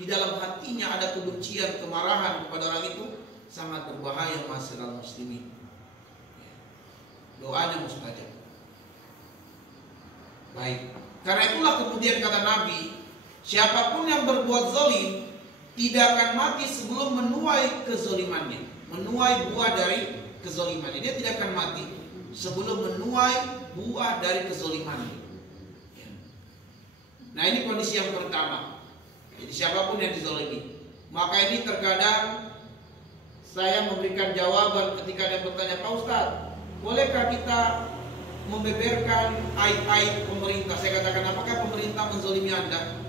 Di dalam hatinya ada kebencian, kemarahan kepada orang itu, sangat berbahaya ma'asyiral muslimin. Doanya mustajab. Baik, karena itulah kemudian kata Nabi, siapapun yang berbuat zalim tidak akan mati sebelum menuai kezalimannya, menuai buah dari kezalimannya. Dia tidak akan mati sebelum menuai buah dari kezalimannya. Nah, ini kondisi yang pertama. Jadi siapapun yang dizolimi. Maka ini terkadang saya memberikan jawaban ketika ada bertanya, Pak Ustadz, bolehkah kita membeberkan aib-aib pemerintah? Saya katakan, apakah pemerintah menzolimi Anda?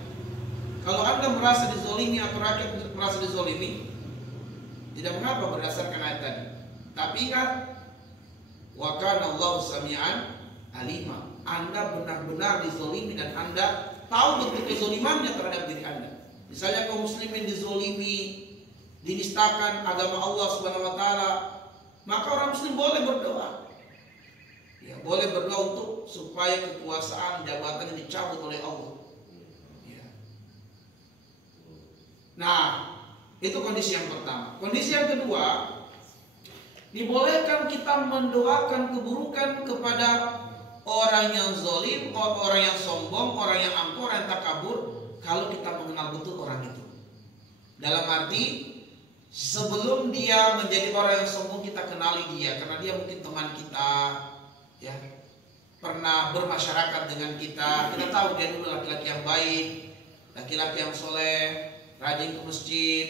Kalau Anda merasa dizolimi atau rakyat merasa dizolimi, tidak mengapa berdasarkan ayat tadi. Tapi ingat, wa kana Allahu sami'an alima. Anda benar-benar dizolimi dan Anda tahu betul kezolimannya terhadap diri Anda. Misalnya kaum muslimin dizolimi, dinistakan agama Allah Subhanahu wa taala, maka orang muslim boleh berdoa. Ya, boleh berdoa untuk supaya kekuasaan jabatan dicabut oleh Allah. Ya. Nah, itu kondisi yang pertama. Kondisi yang kedua, dibolehkan kita mendoakan keburukan kepada orang yang zalim, orang yang sombong, orang yang angkuh, orang yang takabur, kalau kita mengenal betul orang itu. Dalam arti, sebelum dia menjadi orang yang sombong, kita kenali dia, karena dia mungkin teman kita, ya, pernah bermasyarakat dengan kita. Kita tahu dia dulu laki-laki yang baik, laki-laki yang soleh, rajin ke masjid.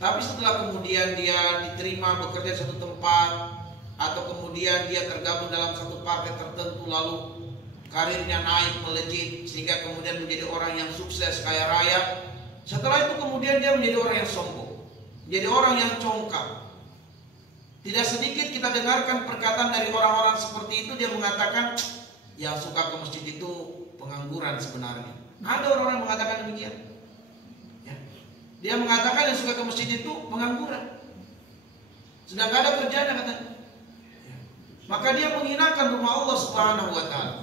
Tapi setelah kemudian dia diterima bekerja di suatu tempat, atau kemudian dia tergabung dalam satu partai tertentu, lalu karirnya naik melejit sehingga kemudian menjadi orang yang sukses, kaya raya. Setelah itu kemudian dia menjadi orang yang sombong, menjadi orang yang congkak. Tidak sedikit kita dengarkan perkataan dari orang-orang seperti itu. Dia mengatakan yang suka ke masjid itu pengangguran sebenarnya. Ada orang-orang yang mengatakan demikian. Dia mengatakan yang suka ke masjid itu pengangguran, sedang gak ada kerjaan katanya. Maka dia menghinakan rumah Allah Subhanahu wa taala.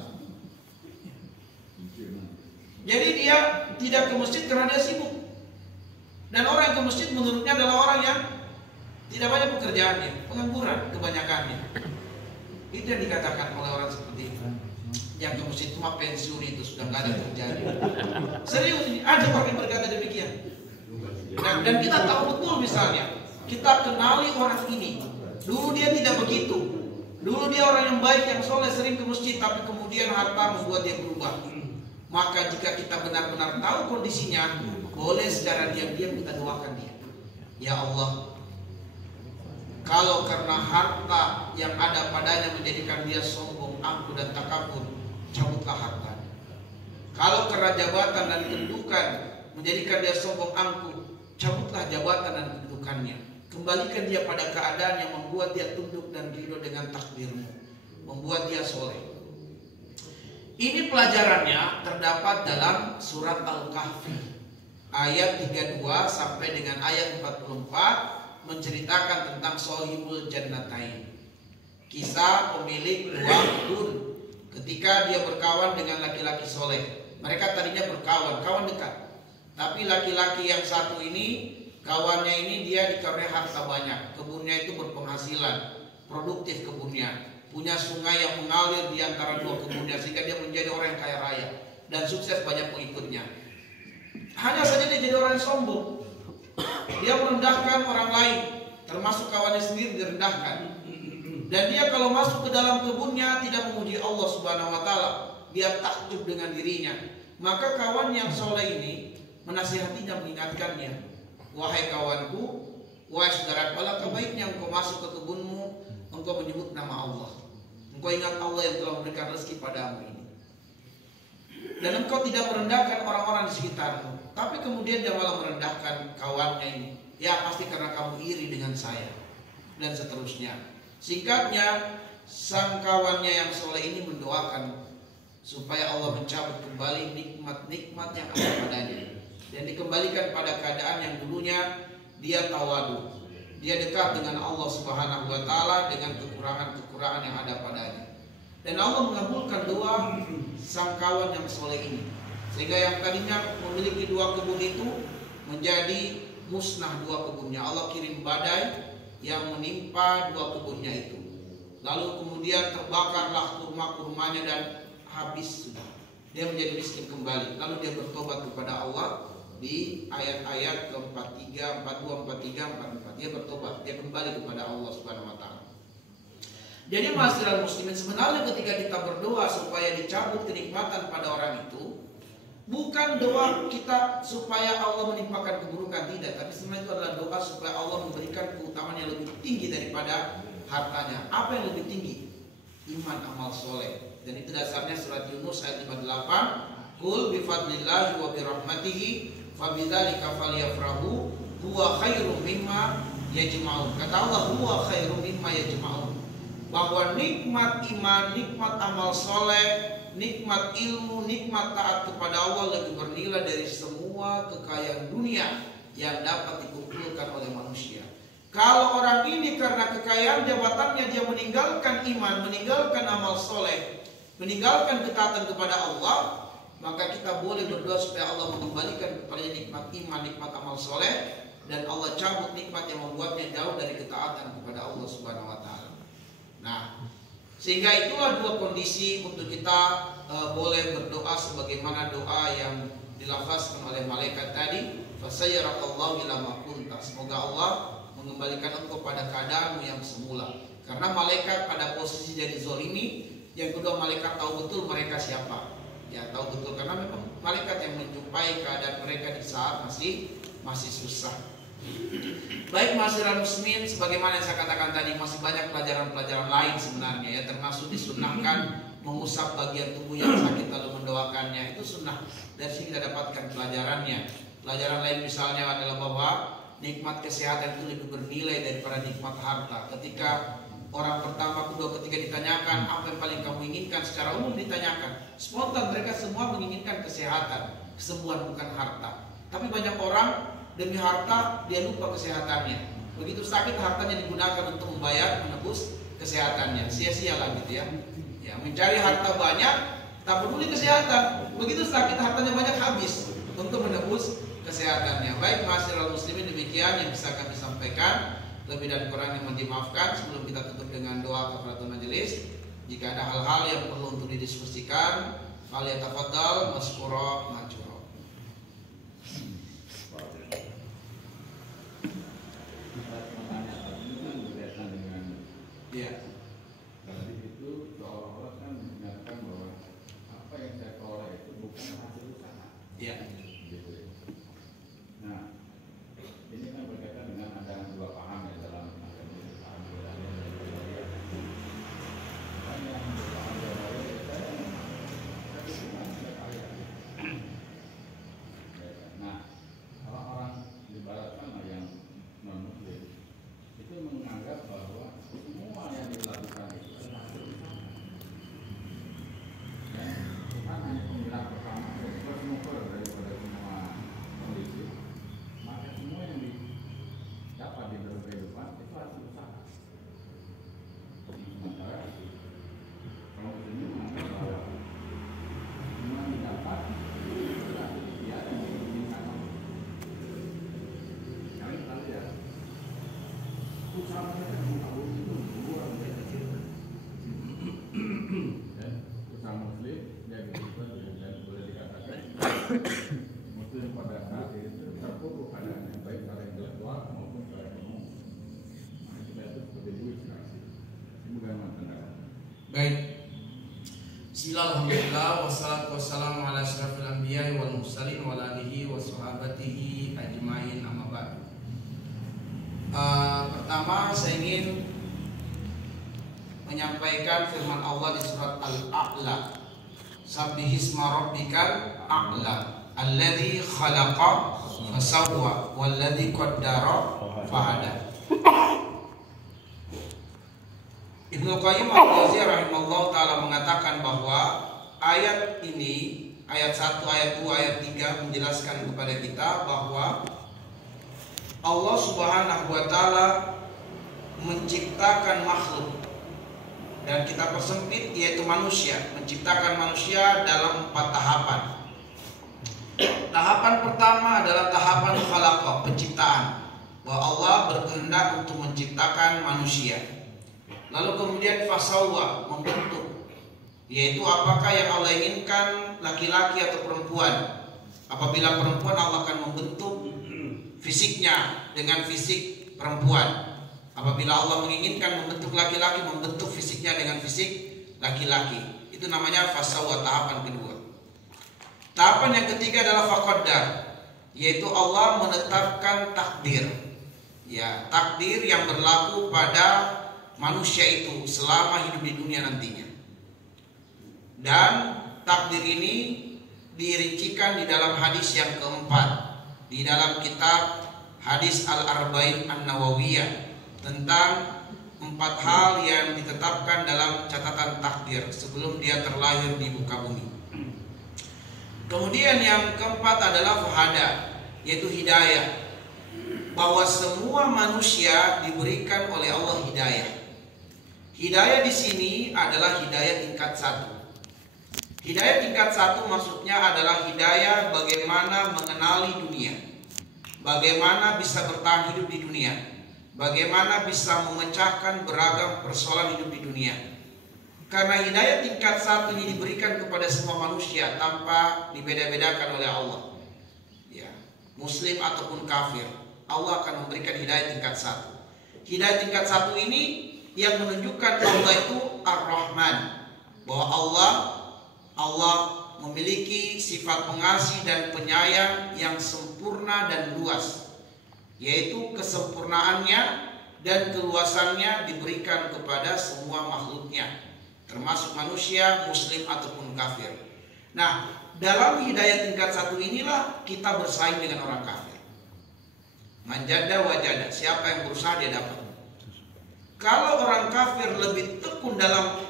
Jadi dia tidak ke masjid karena dia sibuk. Dan orang yang ke masjid menurutnya adalah orang yang tidak banyak pekerjaannya, pengangguran kebanyakannya. Itu yang dikatakan oleh orang seperti itu. Yang ke masjid cuma pensiun itu sudah gak ada kerjaan. Serius ini, ada orang yang berkata demikian. Nah, dan kita tahu betul, misalnya kita kenali orang ini, dulu dia tidak begitu, dulu dia orang yang baik, yang soleh, sering ke masjid, tapi kemudian harta membuat dia berubah. Maka jika kita benar-benar tahu kondisinya, boleh secara diam-diam kita doakan dia, ya Allah, kalau karena harta yang ada padanya menjadikan dia sombong, angkuh dan takabur, cabutlah harta. Kalau karena jabatan dan kedudukan menjadikan dia sombong, angkuh, cabutlah jabatan dan kedudukannya. Kembalikan dia pada keadaan yang membuat dia tunduk dan ridho dengan takdirmu, membuat dia soleh. Ini pelajarannya terdapat dalam surat Al-Kahfi ayat 32 sampai dengan ayat 44, menceritakan tentang Sohibul Jannatain, kisah pemilik dua kebun ketika dia berkawan dengan laki-laki soleh. Mereka tadinya berkawan, kawan dekat. Tapi laki-laki yang satu ini, kawannya ini dia dikaruniai harta banyak, kebunnya itu berpenghasilan, produktif kebunnya, punya sungai yang mengalir di antara dua kebunnya, sehingga dia menjadi orang yang kaya raya dan sukses, banyak pengikutnya. Hanya saja dia jadi orang yang sombong. Dia merendahkan orang lain, termasuk kawannya sendiri direndahkan. Dan dia kalau masuk ke dalam kebunnya tidak memuji Allah Subhanahu wa taala, dia takjub dengan dirinya. Maka kawan yang soleh ini menasihatinya, mengingatkannya, wahai kawanku, wahai saudaraku, alangkah baiknya engkau masuk ke kebunmu, engkau menyebut nama Allah, engkau ingat Allah yang telah memberikan rezeki padamu ini, dan engkau tidak merendahkan orang-orang di sekitarmu. Tapi kemudian dia malah merendahkan kawannya ini, ya pasti karena kamu iri dengan saya, dan seterusnya. Singkatnya, sang kawannya yang soleh ini mendoakan supaya Allah mencabut kembali nikmat-nikmat yang ada padanya, dan dikembalikan pada keadaan yang dulunya dia tawadu, dia dekat dengan Allah Subhanahu wa taala dengan kekurangan-kekurangan yang ada padanya. Dan Allah mengabulkan doa sang kawan yang soleh ini, sehingga yang tadinya memiliki dua kebun itu menjadi musnah dua kebunnya. Allah kirim badai yang menimpa dua kebunnya itu, lalu kemudian terbakarlah kurma-kurmanya dan habis sudah. Dia menjadi miskin kembali. Lalu dia bertobat kepada Allah di ayat-ayat ke-43, 42, 43, 44. Dia bertobat, dia kembali kepada Allah Subhanahu wa taala. Jadi ma'asyiral muslimin, sebenarnya ketika kita berdoa supaya dicabut kenikmatan pada orang itu, Bukan doa kita supaya Allah menimpakan keburukan, tidak. Tapi sebenarnya itu adalah doa supaya Allah memberikan keutamaan yang lebih tinggi daripada hartanya. Apa yang lebih tinggi? Iman, amal soleh. Dan itu dasarnya surat Yunus ayat 58. Qul bifadlillahi wa birahmatihi fabidzalika falyafrahu huwa khairum mimma yajma'un. Kata Allah, huwa khairum mimma yajma'un. Bahwa nikmat iman, nikmat amal soleh, nikmat ilmu, nikmat taat kepada Allah lebih bernilai dari semua kekayaan dunia yang dapat dikumpulkan oleh manusia. Kalau orang ini karena kekayaan jabatannya dia meninggalkan iman, meninggalkan amal soleh, meninggalkan ketaatan kepada Allah, maka kita boleh berdoa supaya Allah mengembalikan kepadanya nikmat iman, nikmat amal soleh, dan Allah cabut nikmat yang membuatnya jauh dari ketaatan kepada Allah Subhanahu wa taala. Nah, sehingga itulah dua kondisi untuk kita boleh berdoa sebagaimana doa yang dilafazkan oleh malaikat tadi, fasayyarakallahu ila ma kunta. Semoga Allah mengembalikan engkau pada keadaanmu yang semula. Karena malaikat pada posisi jadi zolimi. Yang kedua, malaikat tahu betul mereka siapa. Ya, tahu betul karena memang malaikat yang menjumpai keadaan mereka di saat masih susah. Baik ma'asyiral muslimin, sebagaimana yang saya katakan tadi, masih banyak pelajaran-pelajaran lain sebenarnya ya, termasuk disunahkan mengusap bagian tubuh yang sakit lalu mendoakannya. Itu sunnah. Dari sini kita dapatkan pelajarannya. Pelajaran lain misalnya adalah bahwa nikmat kesehatan itu lebih bernilai daripada nikmat harta. Ketika orang pertama, kedua, ketiga ditanyakan apa yang paling kamu inginkan, secara umum ditanyakan, spontan mereka semua menginginkan kesehatan, kesembuhan, bukan harta. Tapi banyak orang demi harta dia lupa kesehatannya. Begitu sakit hartanya digunakan untuk membayar, menebus kesehatannya. Sia-sialah gitu ya. Ya, mencari harta banyak tak peduli kesehatan. Begitu sakit hartanya banyak habis untuk menebus kesehatannya. Baik ma'asyiral muslimin, demikian yang bisa kami sampaikan. Lebih dan kurang yang mohon dimaafkan. Sebelum kita tutup dengan doa kafaratul majelis, jika ada hal-hal yang perlu untuk didiskusikan, falyatafaddal maskura majura. Iya. Tadi itu seolah-olah kan menyatakan bahwa apa yang saya peroleh itu bukan hasil usaha. Iya. Gitu. Nah, ini kan berkaitan dengan ada dua paham ya dalam agama, paham Ghazali dan Jabariyah. Kan yang paham Jabariyah saya bukan ada karya. Nah, orang-orang di barat sana yang non-muslim itu menganggap bahwa semua yang dilakukan itu adalah hasil usaha. Ya, Tuhan hanya pemilah pertama, super daripada semua kondisi. Maka semua yang didapat di dalam kehidupan itu hasil usaha. Sementara kalau ini menganggap bahwa semua yang didapat itu adalah ikhtiar yang diinginkan Allah. Kalian tahu ya, usaha mereka tahu itu luar biasa. Dan usaha muslim yang boleh dikatakan muslim pada saat itu terpuruk keadaannya baik secara intelektual maupun secara ekonomi. Nah, kita itu seperti duit sekarang. Ini bukan pendapat. Baik. Bismillahirrahmanirrahim. Wassalatu wassalamu ala asyrafil anbiya'i wal mursalin wa ala alihi wa sahabatihi ajmain, amma ba'd. Pertama saya ingin menyampaikan firman Allah di surat Al-A'la. Sabbihisma rabbikal a'la alladzi khalaqa fasawwa walladzi qaddara fahada. Ibnu Qayyim al-Jauziyah rahimahullah taala mengatakan bahwa ayat ini, ayat 1, ayat 2, ayat 3 menjelaskan kepada kita bahwa Allah Subhanahu wa taala menciptakan makhluk, dan kita persempit yaitu manusia, menciptakan manusia dalam 4 tahapan. Tahapan pertama adalah tahapan khalaqa, penciptaan, bahwa Allah berkehendak untuk menciptakan manusia. Lalu kemudian fasawwa, membentuk, yaitu apakah yang Allah inginkan, laki-laki atau perempuan. Apabila perempuan, Allah akan membentuk fisiknya dengan fisik perempuan. Apabila Allah menginginkan membentuk laki-laki, membentuk fisiknya dengan fisik laki-laki. Itu namanya fasawwa, tahapan kedua. Tahapan yang ketiga adalah faqaddar, yaitu Allah menetapkan takdir. Ya, takdir yang berlaku pada manusia itu selama hidup di dunia nantinya. Dan takdir ini dirincikan di dalam hadis yang keempat di dalam kitab Hadis Al-Arba'in An-Nawawiyah tentang 4 hal yang ditetapkan dalam catatan takdir sebelum dia terlahir di muka bumi. Kemudian yang keempat adalah fahada, yaitu hidayah, bahwa semua manusia diberikan oleh Allah hidayah. Hidayah di sini adalah hidayah tingkat 1. Hidayah tingkat 1 maksudnya adalah hidayah bagaimana mengenali dunia, bagaimana bisa bertahan hidup di dunia, bagaimana bisa memecahkan beragam persoalan hidup di dunia. Karena hidayah tingkat 1 ini diberikan kepada semua manusia tanpa dibeda-bedakan oleh Allah, ya, muslim ataupun kafir, Allah akan memberikan hidayah tingkat 1. Hidayah tingkat 1 ini yang menunjukkan Allah itu Ar-Rahman, bahwa Allah memiliki sifat pengasih dan penyayang yang sempurna dan luas, yaitu kesempurnaannya dan keluasannya diberikan kepada semua makhluknya, termasuk manusia, muslim ataupun kafir. Nah, dalam hidayah tingkat 1 inilah kita bersaing dengan orang kafir. Manjada wajada, siapa yang berusaha dia dapat. Kalau orang kafir lebih tekun dalam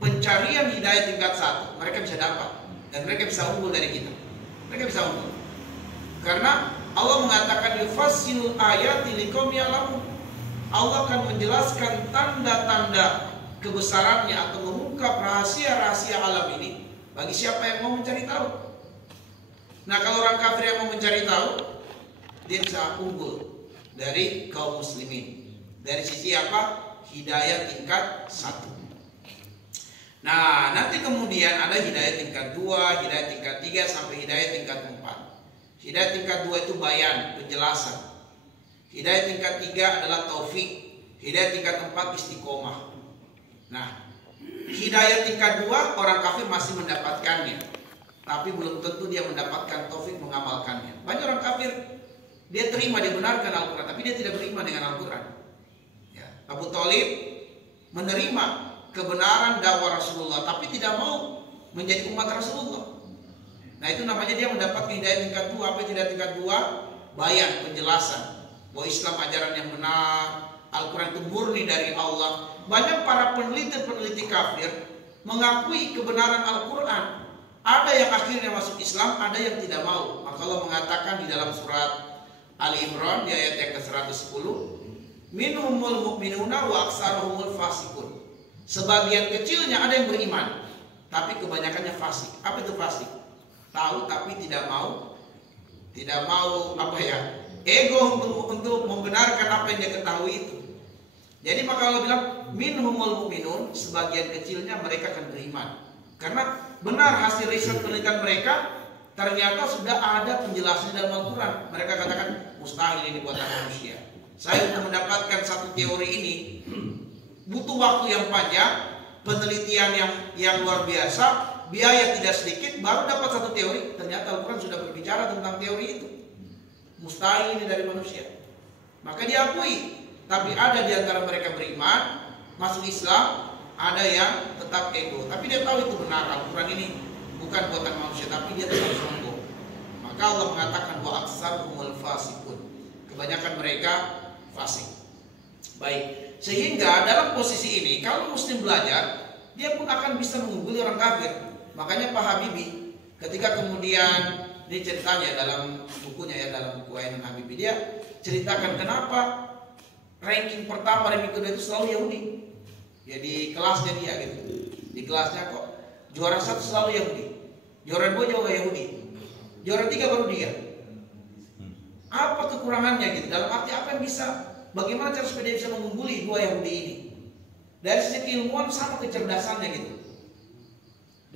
pencarian hidayah tingkat 1, mereka bisa dapat dan mereka bisa unggul dari kita. Mereka bisa unggul karena Allah mengatakan yufassilul ayati liqaumin ya'lamun. Allah akan menjelaskan tanda-tanda kebesarannya atau mengungkap rahasia-rahasia alam ini bagi siapa yang mau mencari tahu. Nah, kalau orang kafir yang mau mencari tahu, dia bisa unggul dari kaum muslimin. Dari sisi apa? Hidayah tingkat 1. Nah, nanti kemudian ada hidayah tingkat 2, hidayah tingkat 3 sampai hidayah tingkat 4. Hidayah tingkat 2 itu bayan, penjelasan. Hidayah tingkat 3 adalah taufik. Hidayah tingkat 4 istiqomah. Nah, hidayah tingkat 2 orang kafir masih mendapatkannya, tapi belum tentu dia mendapatkan taufik mengamalkannya. Banyak orang kafir dia terima, dia benarkan Al-Quran, tapi dia tidak beriman dengan Al-Quran. Ya, Abu Thalib menerima kebenaran dakwah Rasulullah, tapi tidak mau menjadi umat Rasulullah. Nah, itu namanya dia mendapatkan hidayah tingkat 2. Apa hidayah tingkat 2? Bayan, penjelasan bahwa Islam ajaran yang benar, Al-Quran itu murni dari Allah. Banyak para peneliti kafir mengakui kebenaran Al-Quran. Ada yang akhirnya masuk Islam, ada yang tidak mau. Maka Allah mengatakan di dalam surat Ali Imran di ayat yang ke-110, minhumul mu'minuna wa aksaruhumul fasikun. Sebagian kecilnya ada yang beriman, tapi kebanyakannya fasik. Apa itu fasik? Tahu tapi tidak mau apa ya? Ego untuk membenarkan apa yang dia ketahui itu. Jadi maka Allah bilang minhumul mu'minun, sebagian kecilnya mereka akan beriman. Karena benar hasil riset penelitian mereka, ternyata sudah ada penjelasannya dalam Al-Quran. Mereka katakan mustahil ini buatan manusia. Saya untuk mendapatkan satu teori ini butuh waktu yang panjang, penelitian yang luar biasa, biaya tidak sedikit, baru dapat satu teori. Ternyata Al-Quran sudah berbicara tentang teori itu. Mustahil ini dari manusia. Maka diakui. Tapi ada di antara mereka beriman, masuk Islam, ada yang tetap ego. Tapi dia tahu itu benar, Al-Quran ini bukan buatan manusia, tapi dia tetap sombong. Maka Allah mengatakan wa aksaruhumul fasikun. Kebanyakan mereka fasik. Baik, sehingga dalam posisi ini kalau muslim belajar, dia pun akan bisa mengungguli orang kafir. Makanya Pak Habibie ketika kemudian dia ceritanya dalam bukunya, ya, dalam buku Ainul Habibie, dia ceritakan kenapa ranking pertama, ranking kedua itu selalu Yahudi. Ya di kelasnya dia gitu. Di kelasnya kok juara 1 selalu Yahudi. Juara 2 juga Yahudi. Juara 3 baru dia. Apa kekurangannya gitu? Dalam arti apa yang bisa? Bagaimana cara supaya dia bisa mengungguli 2 Yahudi ini? Dari sisi keilmuan sama kecerdasannya gitu.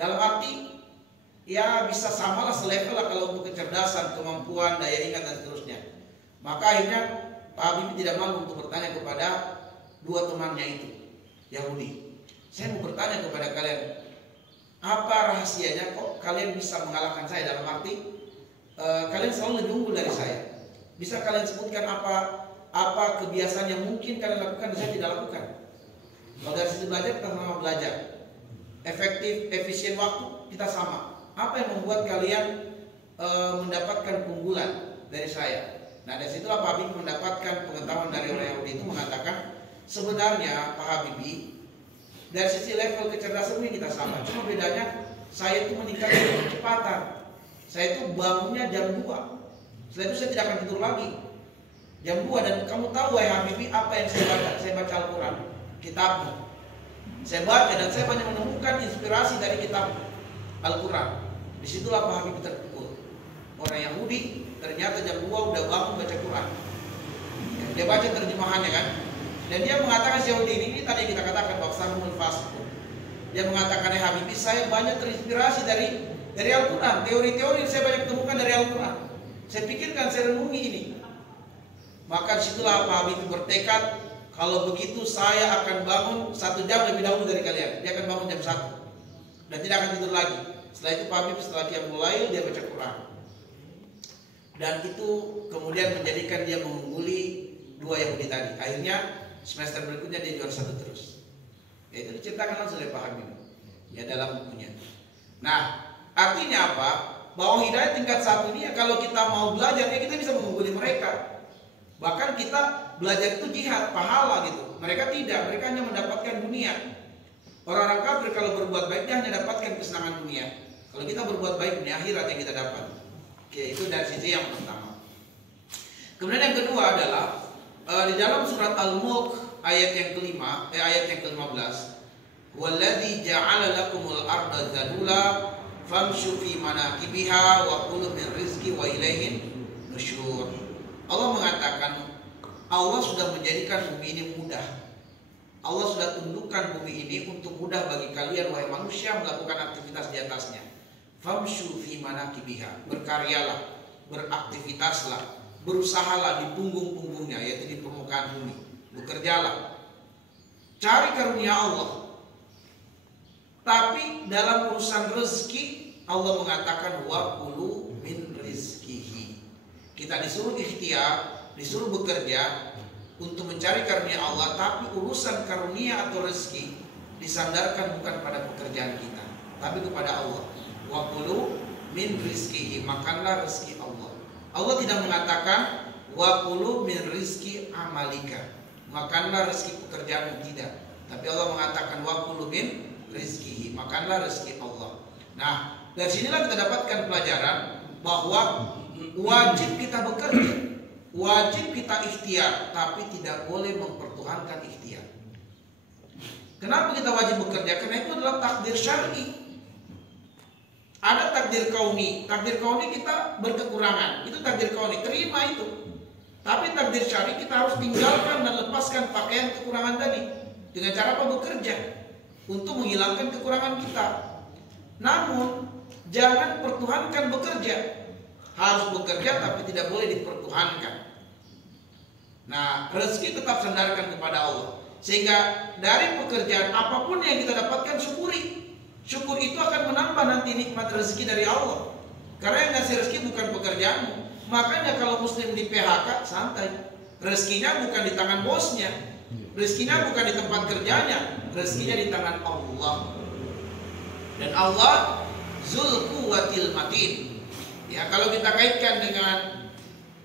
Dalam arti ya bisa samalah, selevel lah kalau untuk kecerdasan, kemampuan, daya ingat dan seterusnya. Maka akhirnya Pak Habibie tidak malu untuk bertanya kepada 2 temannya itu Yahudi. Saya mau bertanya kepada kalian, Apa rahasianya kok kalian bisa mengalahkan saya? Dalam arti kalian selalu lebih unggul dari saya. Bisa kalian sebutkan apa kebiasaan yang mungkin kalian lakukan dan saya tidak lakukan? Kalau dari sisi belajar, kita sama belajar. Efektif, efisien waktu, kita sama. Apa yang membuat kalian mendapatkan keunggulan dari saya? Nah, dari situlah Pak Habibie mendapatkan pengetahuan dari orang Yahudi itu mengatakan, sebenarnya Pak Habibie, dari sisi level kecerdasan ini kita sama. Cuma bedanya, saya itu meningkatkan kecepatan. Saya itu bangunnya jam 2. Setelah itu saya tidak akan tidur lagi. Jam 2, dan kamu tahu wahai Habibie apa yang saya baca? Saya baca Al-Quran, kitabmu. Saya baca dan saya banyak menemukan inspirasi dari kitab Al-Quran. Disitulah Pak Habibie terpukul. Orang Yahudi ternyata jam 2 udah bangun baca Quran. Dia baca terjemahannya kan. Dan dia mengatakan si Yahudi ini tadi kita katakan waksanul fasq. Dia mengatakan Habibie, saya banyak terinspirasi dari Al-Quran. Teori-teori saya banyak temukan dari Al-Quran. Saya pikirkan, saya renungi ini. Maka disitulah Pak Habibie bertekad, kalau begitu saya akan bangun 1 jam lebih dahulu dari kalian. Dia akan bangun jam 1 dan tidak akan tidur lagi. Setelah itu Pak Habibie setelah dia mulai dia baca Quran. Dan itu kemudian menjadikan dia mengungguli 2 Yahudi tadi. Akhirnya semester berikutnya dia juara 1 terus. Itu diceritakan langsung oleh Pak Habibie ya dalam bukunya. Nah, artinya apa? Bahwa hidayah tingkat 1 ini ya, kalau kita mau belajar ya kita bisa mengungguli mereka. Bahkan kita belajar itu jihad, pahala gitu. Mereka tidak, mereka hanya mendapatkan dunia. Orang-orang kafir kalau berbuat baik dia hanya dapatkan kesenangan dunia. Kalau kita berbuat baik dunia, akhirat yang kita dapat. Oke, itu dari sisi yang pertama. Kemudian yang kedua adalah di dalam surat Al-Mulk ayat yang kelima, ayat yang ke-15, "Walladzi ja'ala lakumul arda dzalula famshu fi manakibiha wa kulu min rizqi wa ilaihin nusyur." Allah mengatakan, Allah sudah menjadikan bumi ini mudah. Allah sudah tundukkan bumi ini untuk mudah bagi kalian wahai manusia melakukan aktivitas di atasnya. Famshu fi manakibiha, berkaryalah, beraktivitaslah, berusahalah di punggung-punggungnya, yaitu di permukaan bumi. Bekerjalah, cari karunia Allah. Tapi dalam urusan rezeki Allah mengatakan wa kulu min rizkihi. Kita disuruh ikhtiar, disuruh bekerja untuk mencari karunia Allah, tapi urusan karunia atau rezeki disandarkan bukan pada pekerjaan kita, tapi kepada Allah. Wa kulu min rizkihi, makanlah rezeki Allah. Allah tidak mengatakan wa kulu min rizki amalika, makanlah rezeki pekerjaanmu, tidak. Tapi Allah mengatakan wa kulu min rizkihi, makanlah rezeki Allah. Nah, dari sinilah kita dapatkan pelajaran bahwa wajib kita bekerja, wajib kita ikhtiar, tapi tidak boleh mempertuhankan ikhtiar. Kenapa kita wajib bekerja? Karena itu adalah takdir syar'i. Ada takdir kauni kita berkekurangan, itu takdir kauni, terima itu. Tapi takdir syar'i kita harus tinggalkan dan lepaskan pakaian kekurangan tadi dengan cara apa? Bekerja untuk menghilangkan kekurangan kita. Namun jangan pertuhankan bekerja. Harus bekerja tapi tidak boleh dipertuhankan. Nah, rezeki tetap sandarkan kepada Allah. Sehingga dari pekerjaan apapun yang kita dapatkan, syukuri. Syukur itu akan menambah nanti nikmat rezeki dari Allah. Karena yang ngasih rezeki bukan pekerjaanmu. Makanya kalau muslim di PHK, santai. Rezekinya bukan di tangan bosnya, rezekinya bukan di tempat kerjanya, rezekinya di tangan Allah. Dan Allah Dzul Quwwatil Matin. Ya, kalau kita kaitkan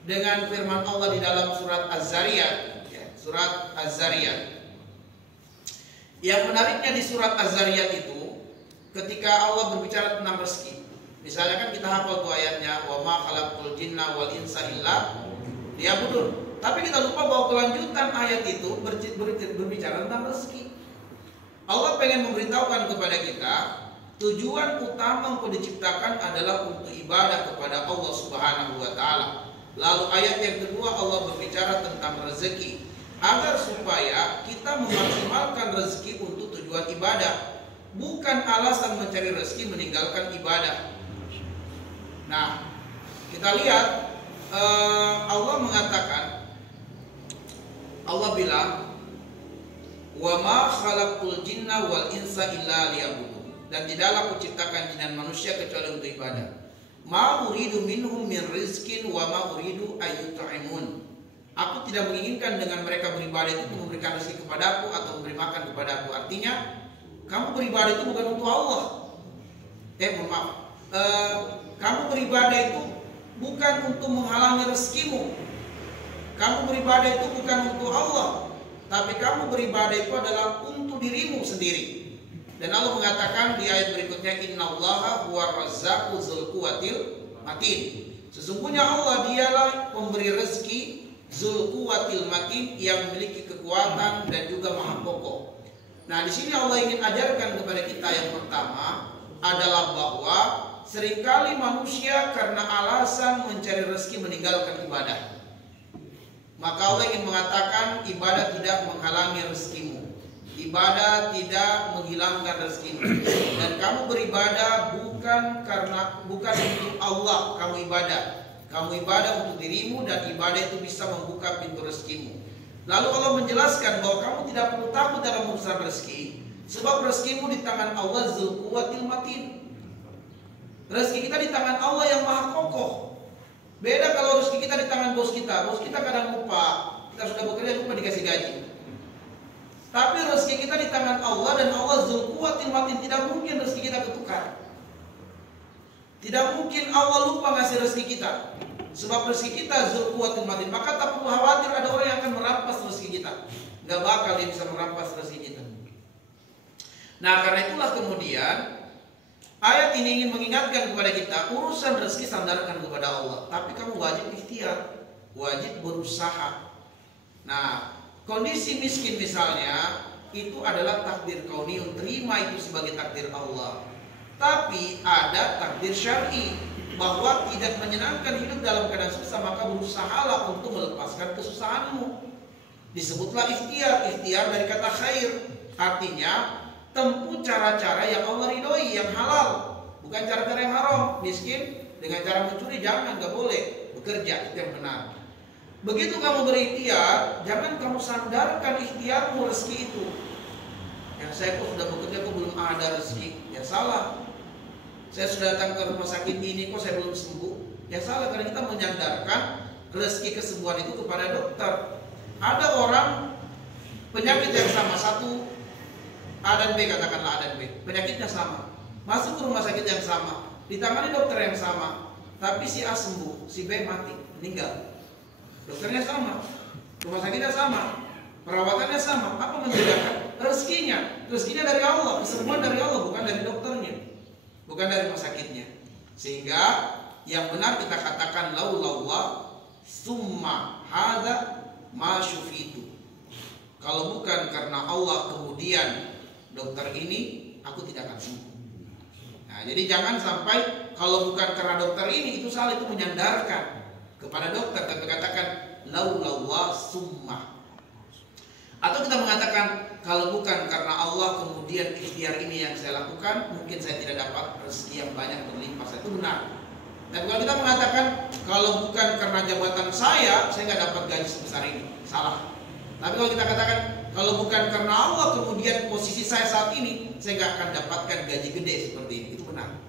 dengan firman Allah di dalam surat Az-Zariyat, ya, surat Az-Zariyat. Yang menariknya di surat Az-Zariyat itu, ketika Allah berbicara tentang rezeki, misalnya kan kita hafal tuh ayatnya, wa ma khalaqtul jinna wal insa illa liya'budun. Tapi kita lupa bahwa kelanjutan ayat itu berbicara tentang rezeki. Allah pengen memberitahukan kepada kita, tujuan utama engkau diciptakan adalah untuk ibadah kepada Allah Subhanahu wa taala. Lalu ayat yang kedua Allah berbicara tentang rezeki, agar supaya kita memaksimalkan rezeki untuk tujuan ibadah, bukan alasan mencari rezeki meninggalkan ibadah. Nah, kita lihat Allah mengatakan, Allah bilang, wa ma khalaqtul jinna wal insa illa liya'budun. dan tidaklah kuciptakan jin dan manusia kecuali untuk ibadah. Ma uridu minhum min rizkin wa ma uridu ayyut'imun. Aku tidak menginginkan dengan mereka beribadah itu memberikan rezeki kepadaku atau memberi makan kepadaku. Artinya, kamu beribadah itu bukan untuk Allah. Kamu beribadah itu bukan untuk menghalangi rezekimu. Kamu beribadah itu bukan untuk Allah, tapi kamu beribadah itu adalah untuk dirimu sendiri. Dan Allah mengatakan di ayat berikutnya, innallaha huwa razzaqu dzul quwwatil matin. Sesungguhnya Allah dialah pemberi rezeki Dzul Quwwatil Matin, yang memiliki kekuatan dan juga maha kokoh. Nah, di sini Allah ingin ajarkan kepada kita yang pertama adalah bahwa seringkali manusia karena alasan mencari rezeki meninggalkan ibadah. Maka Allah ingin mengatakan ibadah tidak menghalangi rezekimu. Ibadah tidak menghilangkan rezekimu. Dan kamu beribadah bukan untuk Allah kamu ibadah. Kamu ibadah untuk dirimu, dan ibadah itu bisa membuka pintu rezekimu. Lalu Allah menjelaskan bahwa kamu tidak perlu takut dalam urusan rezeki, sebab rezekimu di tangan Allah Dzul Quwwatil Matin. Rezeki kita di tangan Allah yang maha kokoh. Beda kalau rezeki kita di tangan bos kita. Bos kita kadang lupa, kita sudah bekerja lupa dikasih gaji. Tapi rezeki kita di tangan Allah, dan Allah Dzul Quwwatil Matin. Tidak mungkin rezeki kita ketukar. Tidak mungkin Allah lupa ngasih rezeki kita. Sebab rezeki kita Dzul Quwwatil Matin. Maka tak perlu khawatir ada orang yang akan merampas rezeki kita. Gak bakal dia bisa merampas rezeki kita. Nah, karena itulah kemudian ayat ini ingin mengingatkan kepada kita, urusan rezeki sandarkan kepada Allah. Tapi kamu wajib ikhtiar, wajib berusaha. Nah, kondisi miskin misalnya, itu adalah takdir kauniyun, terima itu sebagai takdir Allah. Tapi ada takdir syar'i, bahwa tidak menyenangkan hidup dalam keadaan susah, maka berusahalah untuk melepaskan kesusahanmu. Disebutlah ikhtiar. Ikhtiar dari kata khair, artinya tempuh cara-cara yang Allah ridhoi, yang halal, bukan cara-cara yang haram. Miskin dengan cara mencuri jangan, gak boleh. Bekerja itu yang benar. Begitu kamu berikhtiar, jangan kamu sandarkan ikhtiarmu rezeki itu. Yang saya kok sudah bekerja kok belum ada rezeki, ya salah. Saya sudah datang ke rumah sakit ini kok saya belum sembuh, ya salah, karena kita menyandarkan rezeki kesembuhan itu kepada dokter. Ada orang penyakit yang sama, satu A dan B, katakanlah A dan B, penyakitnya sama, masuk ke rumah sakit yang sama, ditangani dokter yang sama, tapi si A sembuh, si B mati, meninggal. Dokternya sama, rumah sakitnya sama, perawatannya sama. Apa membedakan? Rezekinya dari Allah, kesembuhan dari Allah, bukan dari dokternya, bukan dari rumah sakitnya. Sehingga yang benar kita katakan laulallah summa hadza ma syufitu. Kalau bukan karena Allah kemudian dokter ini, aku tidak akan sembuh. Nah, jadi jangan sampai kalau bukan karena dokter ini, itu salah, itu menyandarkan kepada dokter, tapi katakan laulallah summa. Atau kita mengatakan kalau bukan karena Allah kemudian ikhtiar ini yang saya lakukan, mungkin saya tidak dapat rezeki yang banyak berlimpah. Itu benar. Dan kalau kita mengatakan kalau bukan karena jabatan saya nggak dapat gaji sebesar ini, salah. Tapi kalau kita katakan kalau bukan karena Allah kemudian posisi saya saat ini, saya nggak akan dapatkan gaji gede seperti ini, itu benar.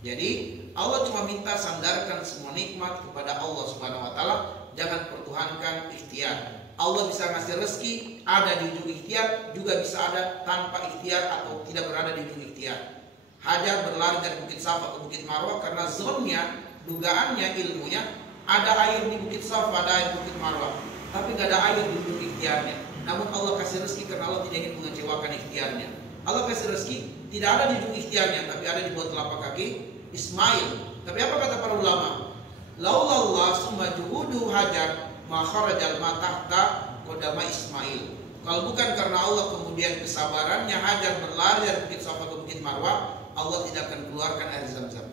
Jadi Allah cuma minta sandarkan semua nikmat kepada Allah Subhanahu Wa Taala, jangan pertuhankan ikhtiar. Allah bisa ngasih rezeki ada di ujung ikhtiar, juga bisa ada tanpa ikhtiar atau tidak berada di ujung ikhtiar. Hajar berlari dari Bukit Safa ke Bukit Marwah karena zonnya, dugaannya, ilmunya ada air di Bukit Safa, ada air di Bukit Marwah, tapi nggak ada air di ujung ikhtiarnya. Namun Allah kasih rezeki karena Allah tidak ingin mengecewakan ikhtiarnya. Allah kasih rezeki tidak ada di ujung ikhtiarnya, tapi ada di bawah telapak kaki Ismail. Tapi apa kata para ulama? Laulallah summa juhudu hajar ma kharajal ma tahta qadama Ismail. Kalau bukan karena Allah kemudian kesabarannya Hajar berlari dari Bukit Safa ke Bukit Marwah, Allah tidak akan keluarkan air Zam-Zam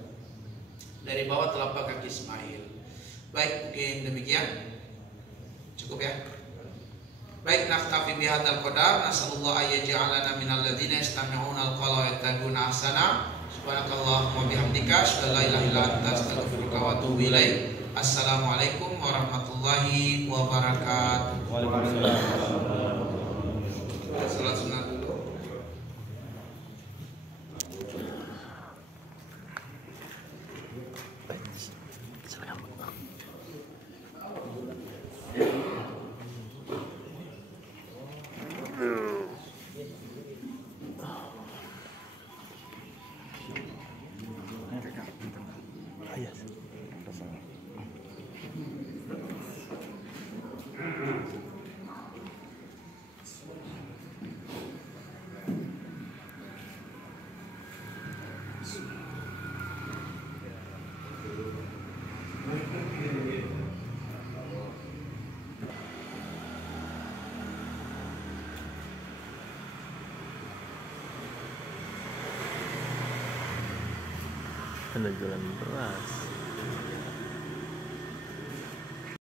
dari bawah telapak kaki Ismail. Baik, mungkin demikian. Cukup ya. Baik, naktafi bihadzal qadar. Nasallallahu ayyaj'alana minal ladzina yastami'una al-qawla wa yattabi'una ahsana. Subhanakallahumma bihamdika asyhadu an la ilaha illa anta astaghfiruka wa atubu ilaik. Assalamualaikum warahmatullahi wabarakatuh. Waalaikumsalam. Salat sunat dulu. Ada jualan beras.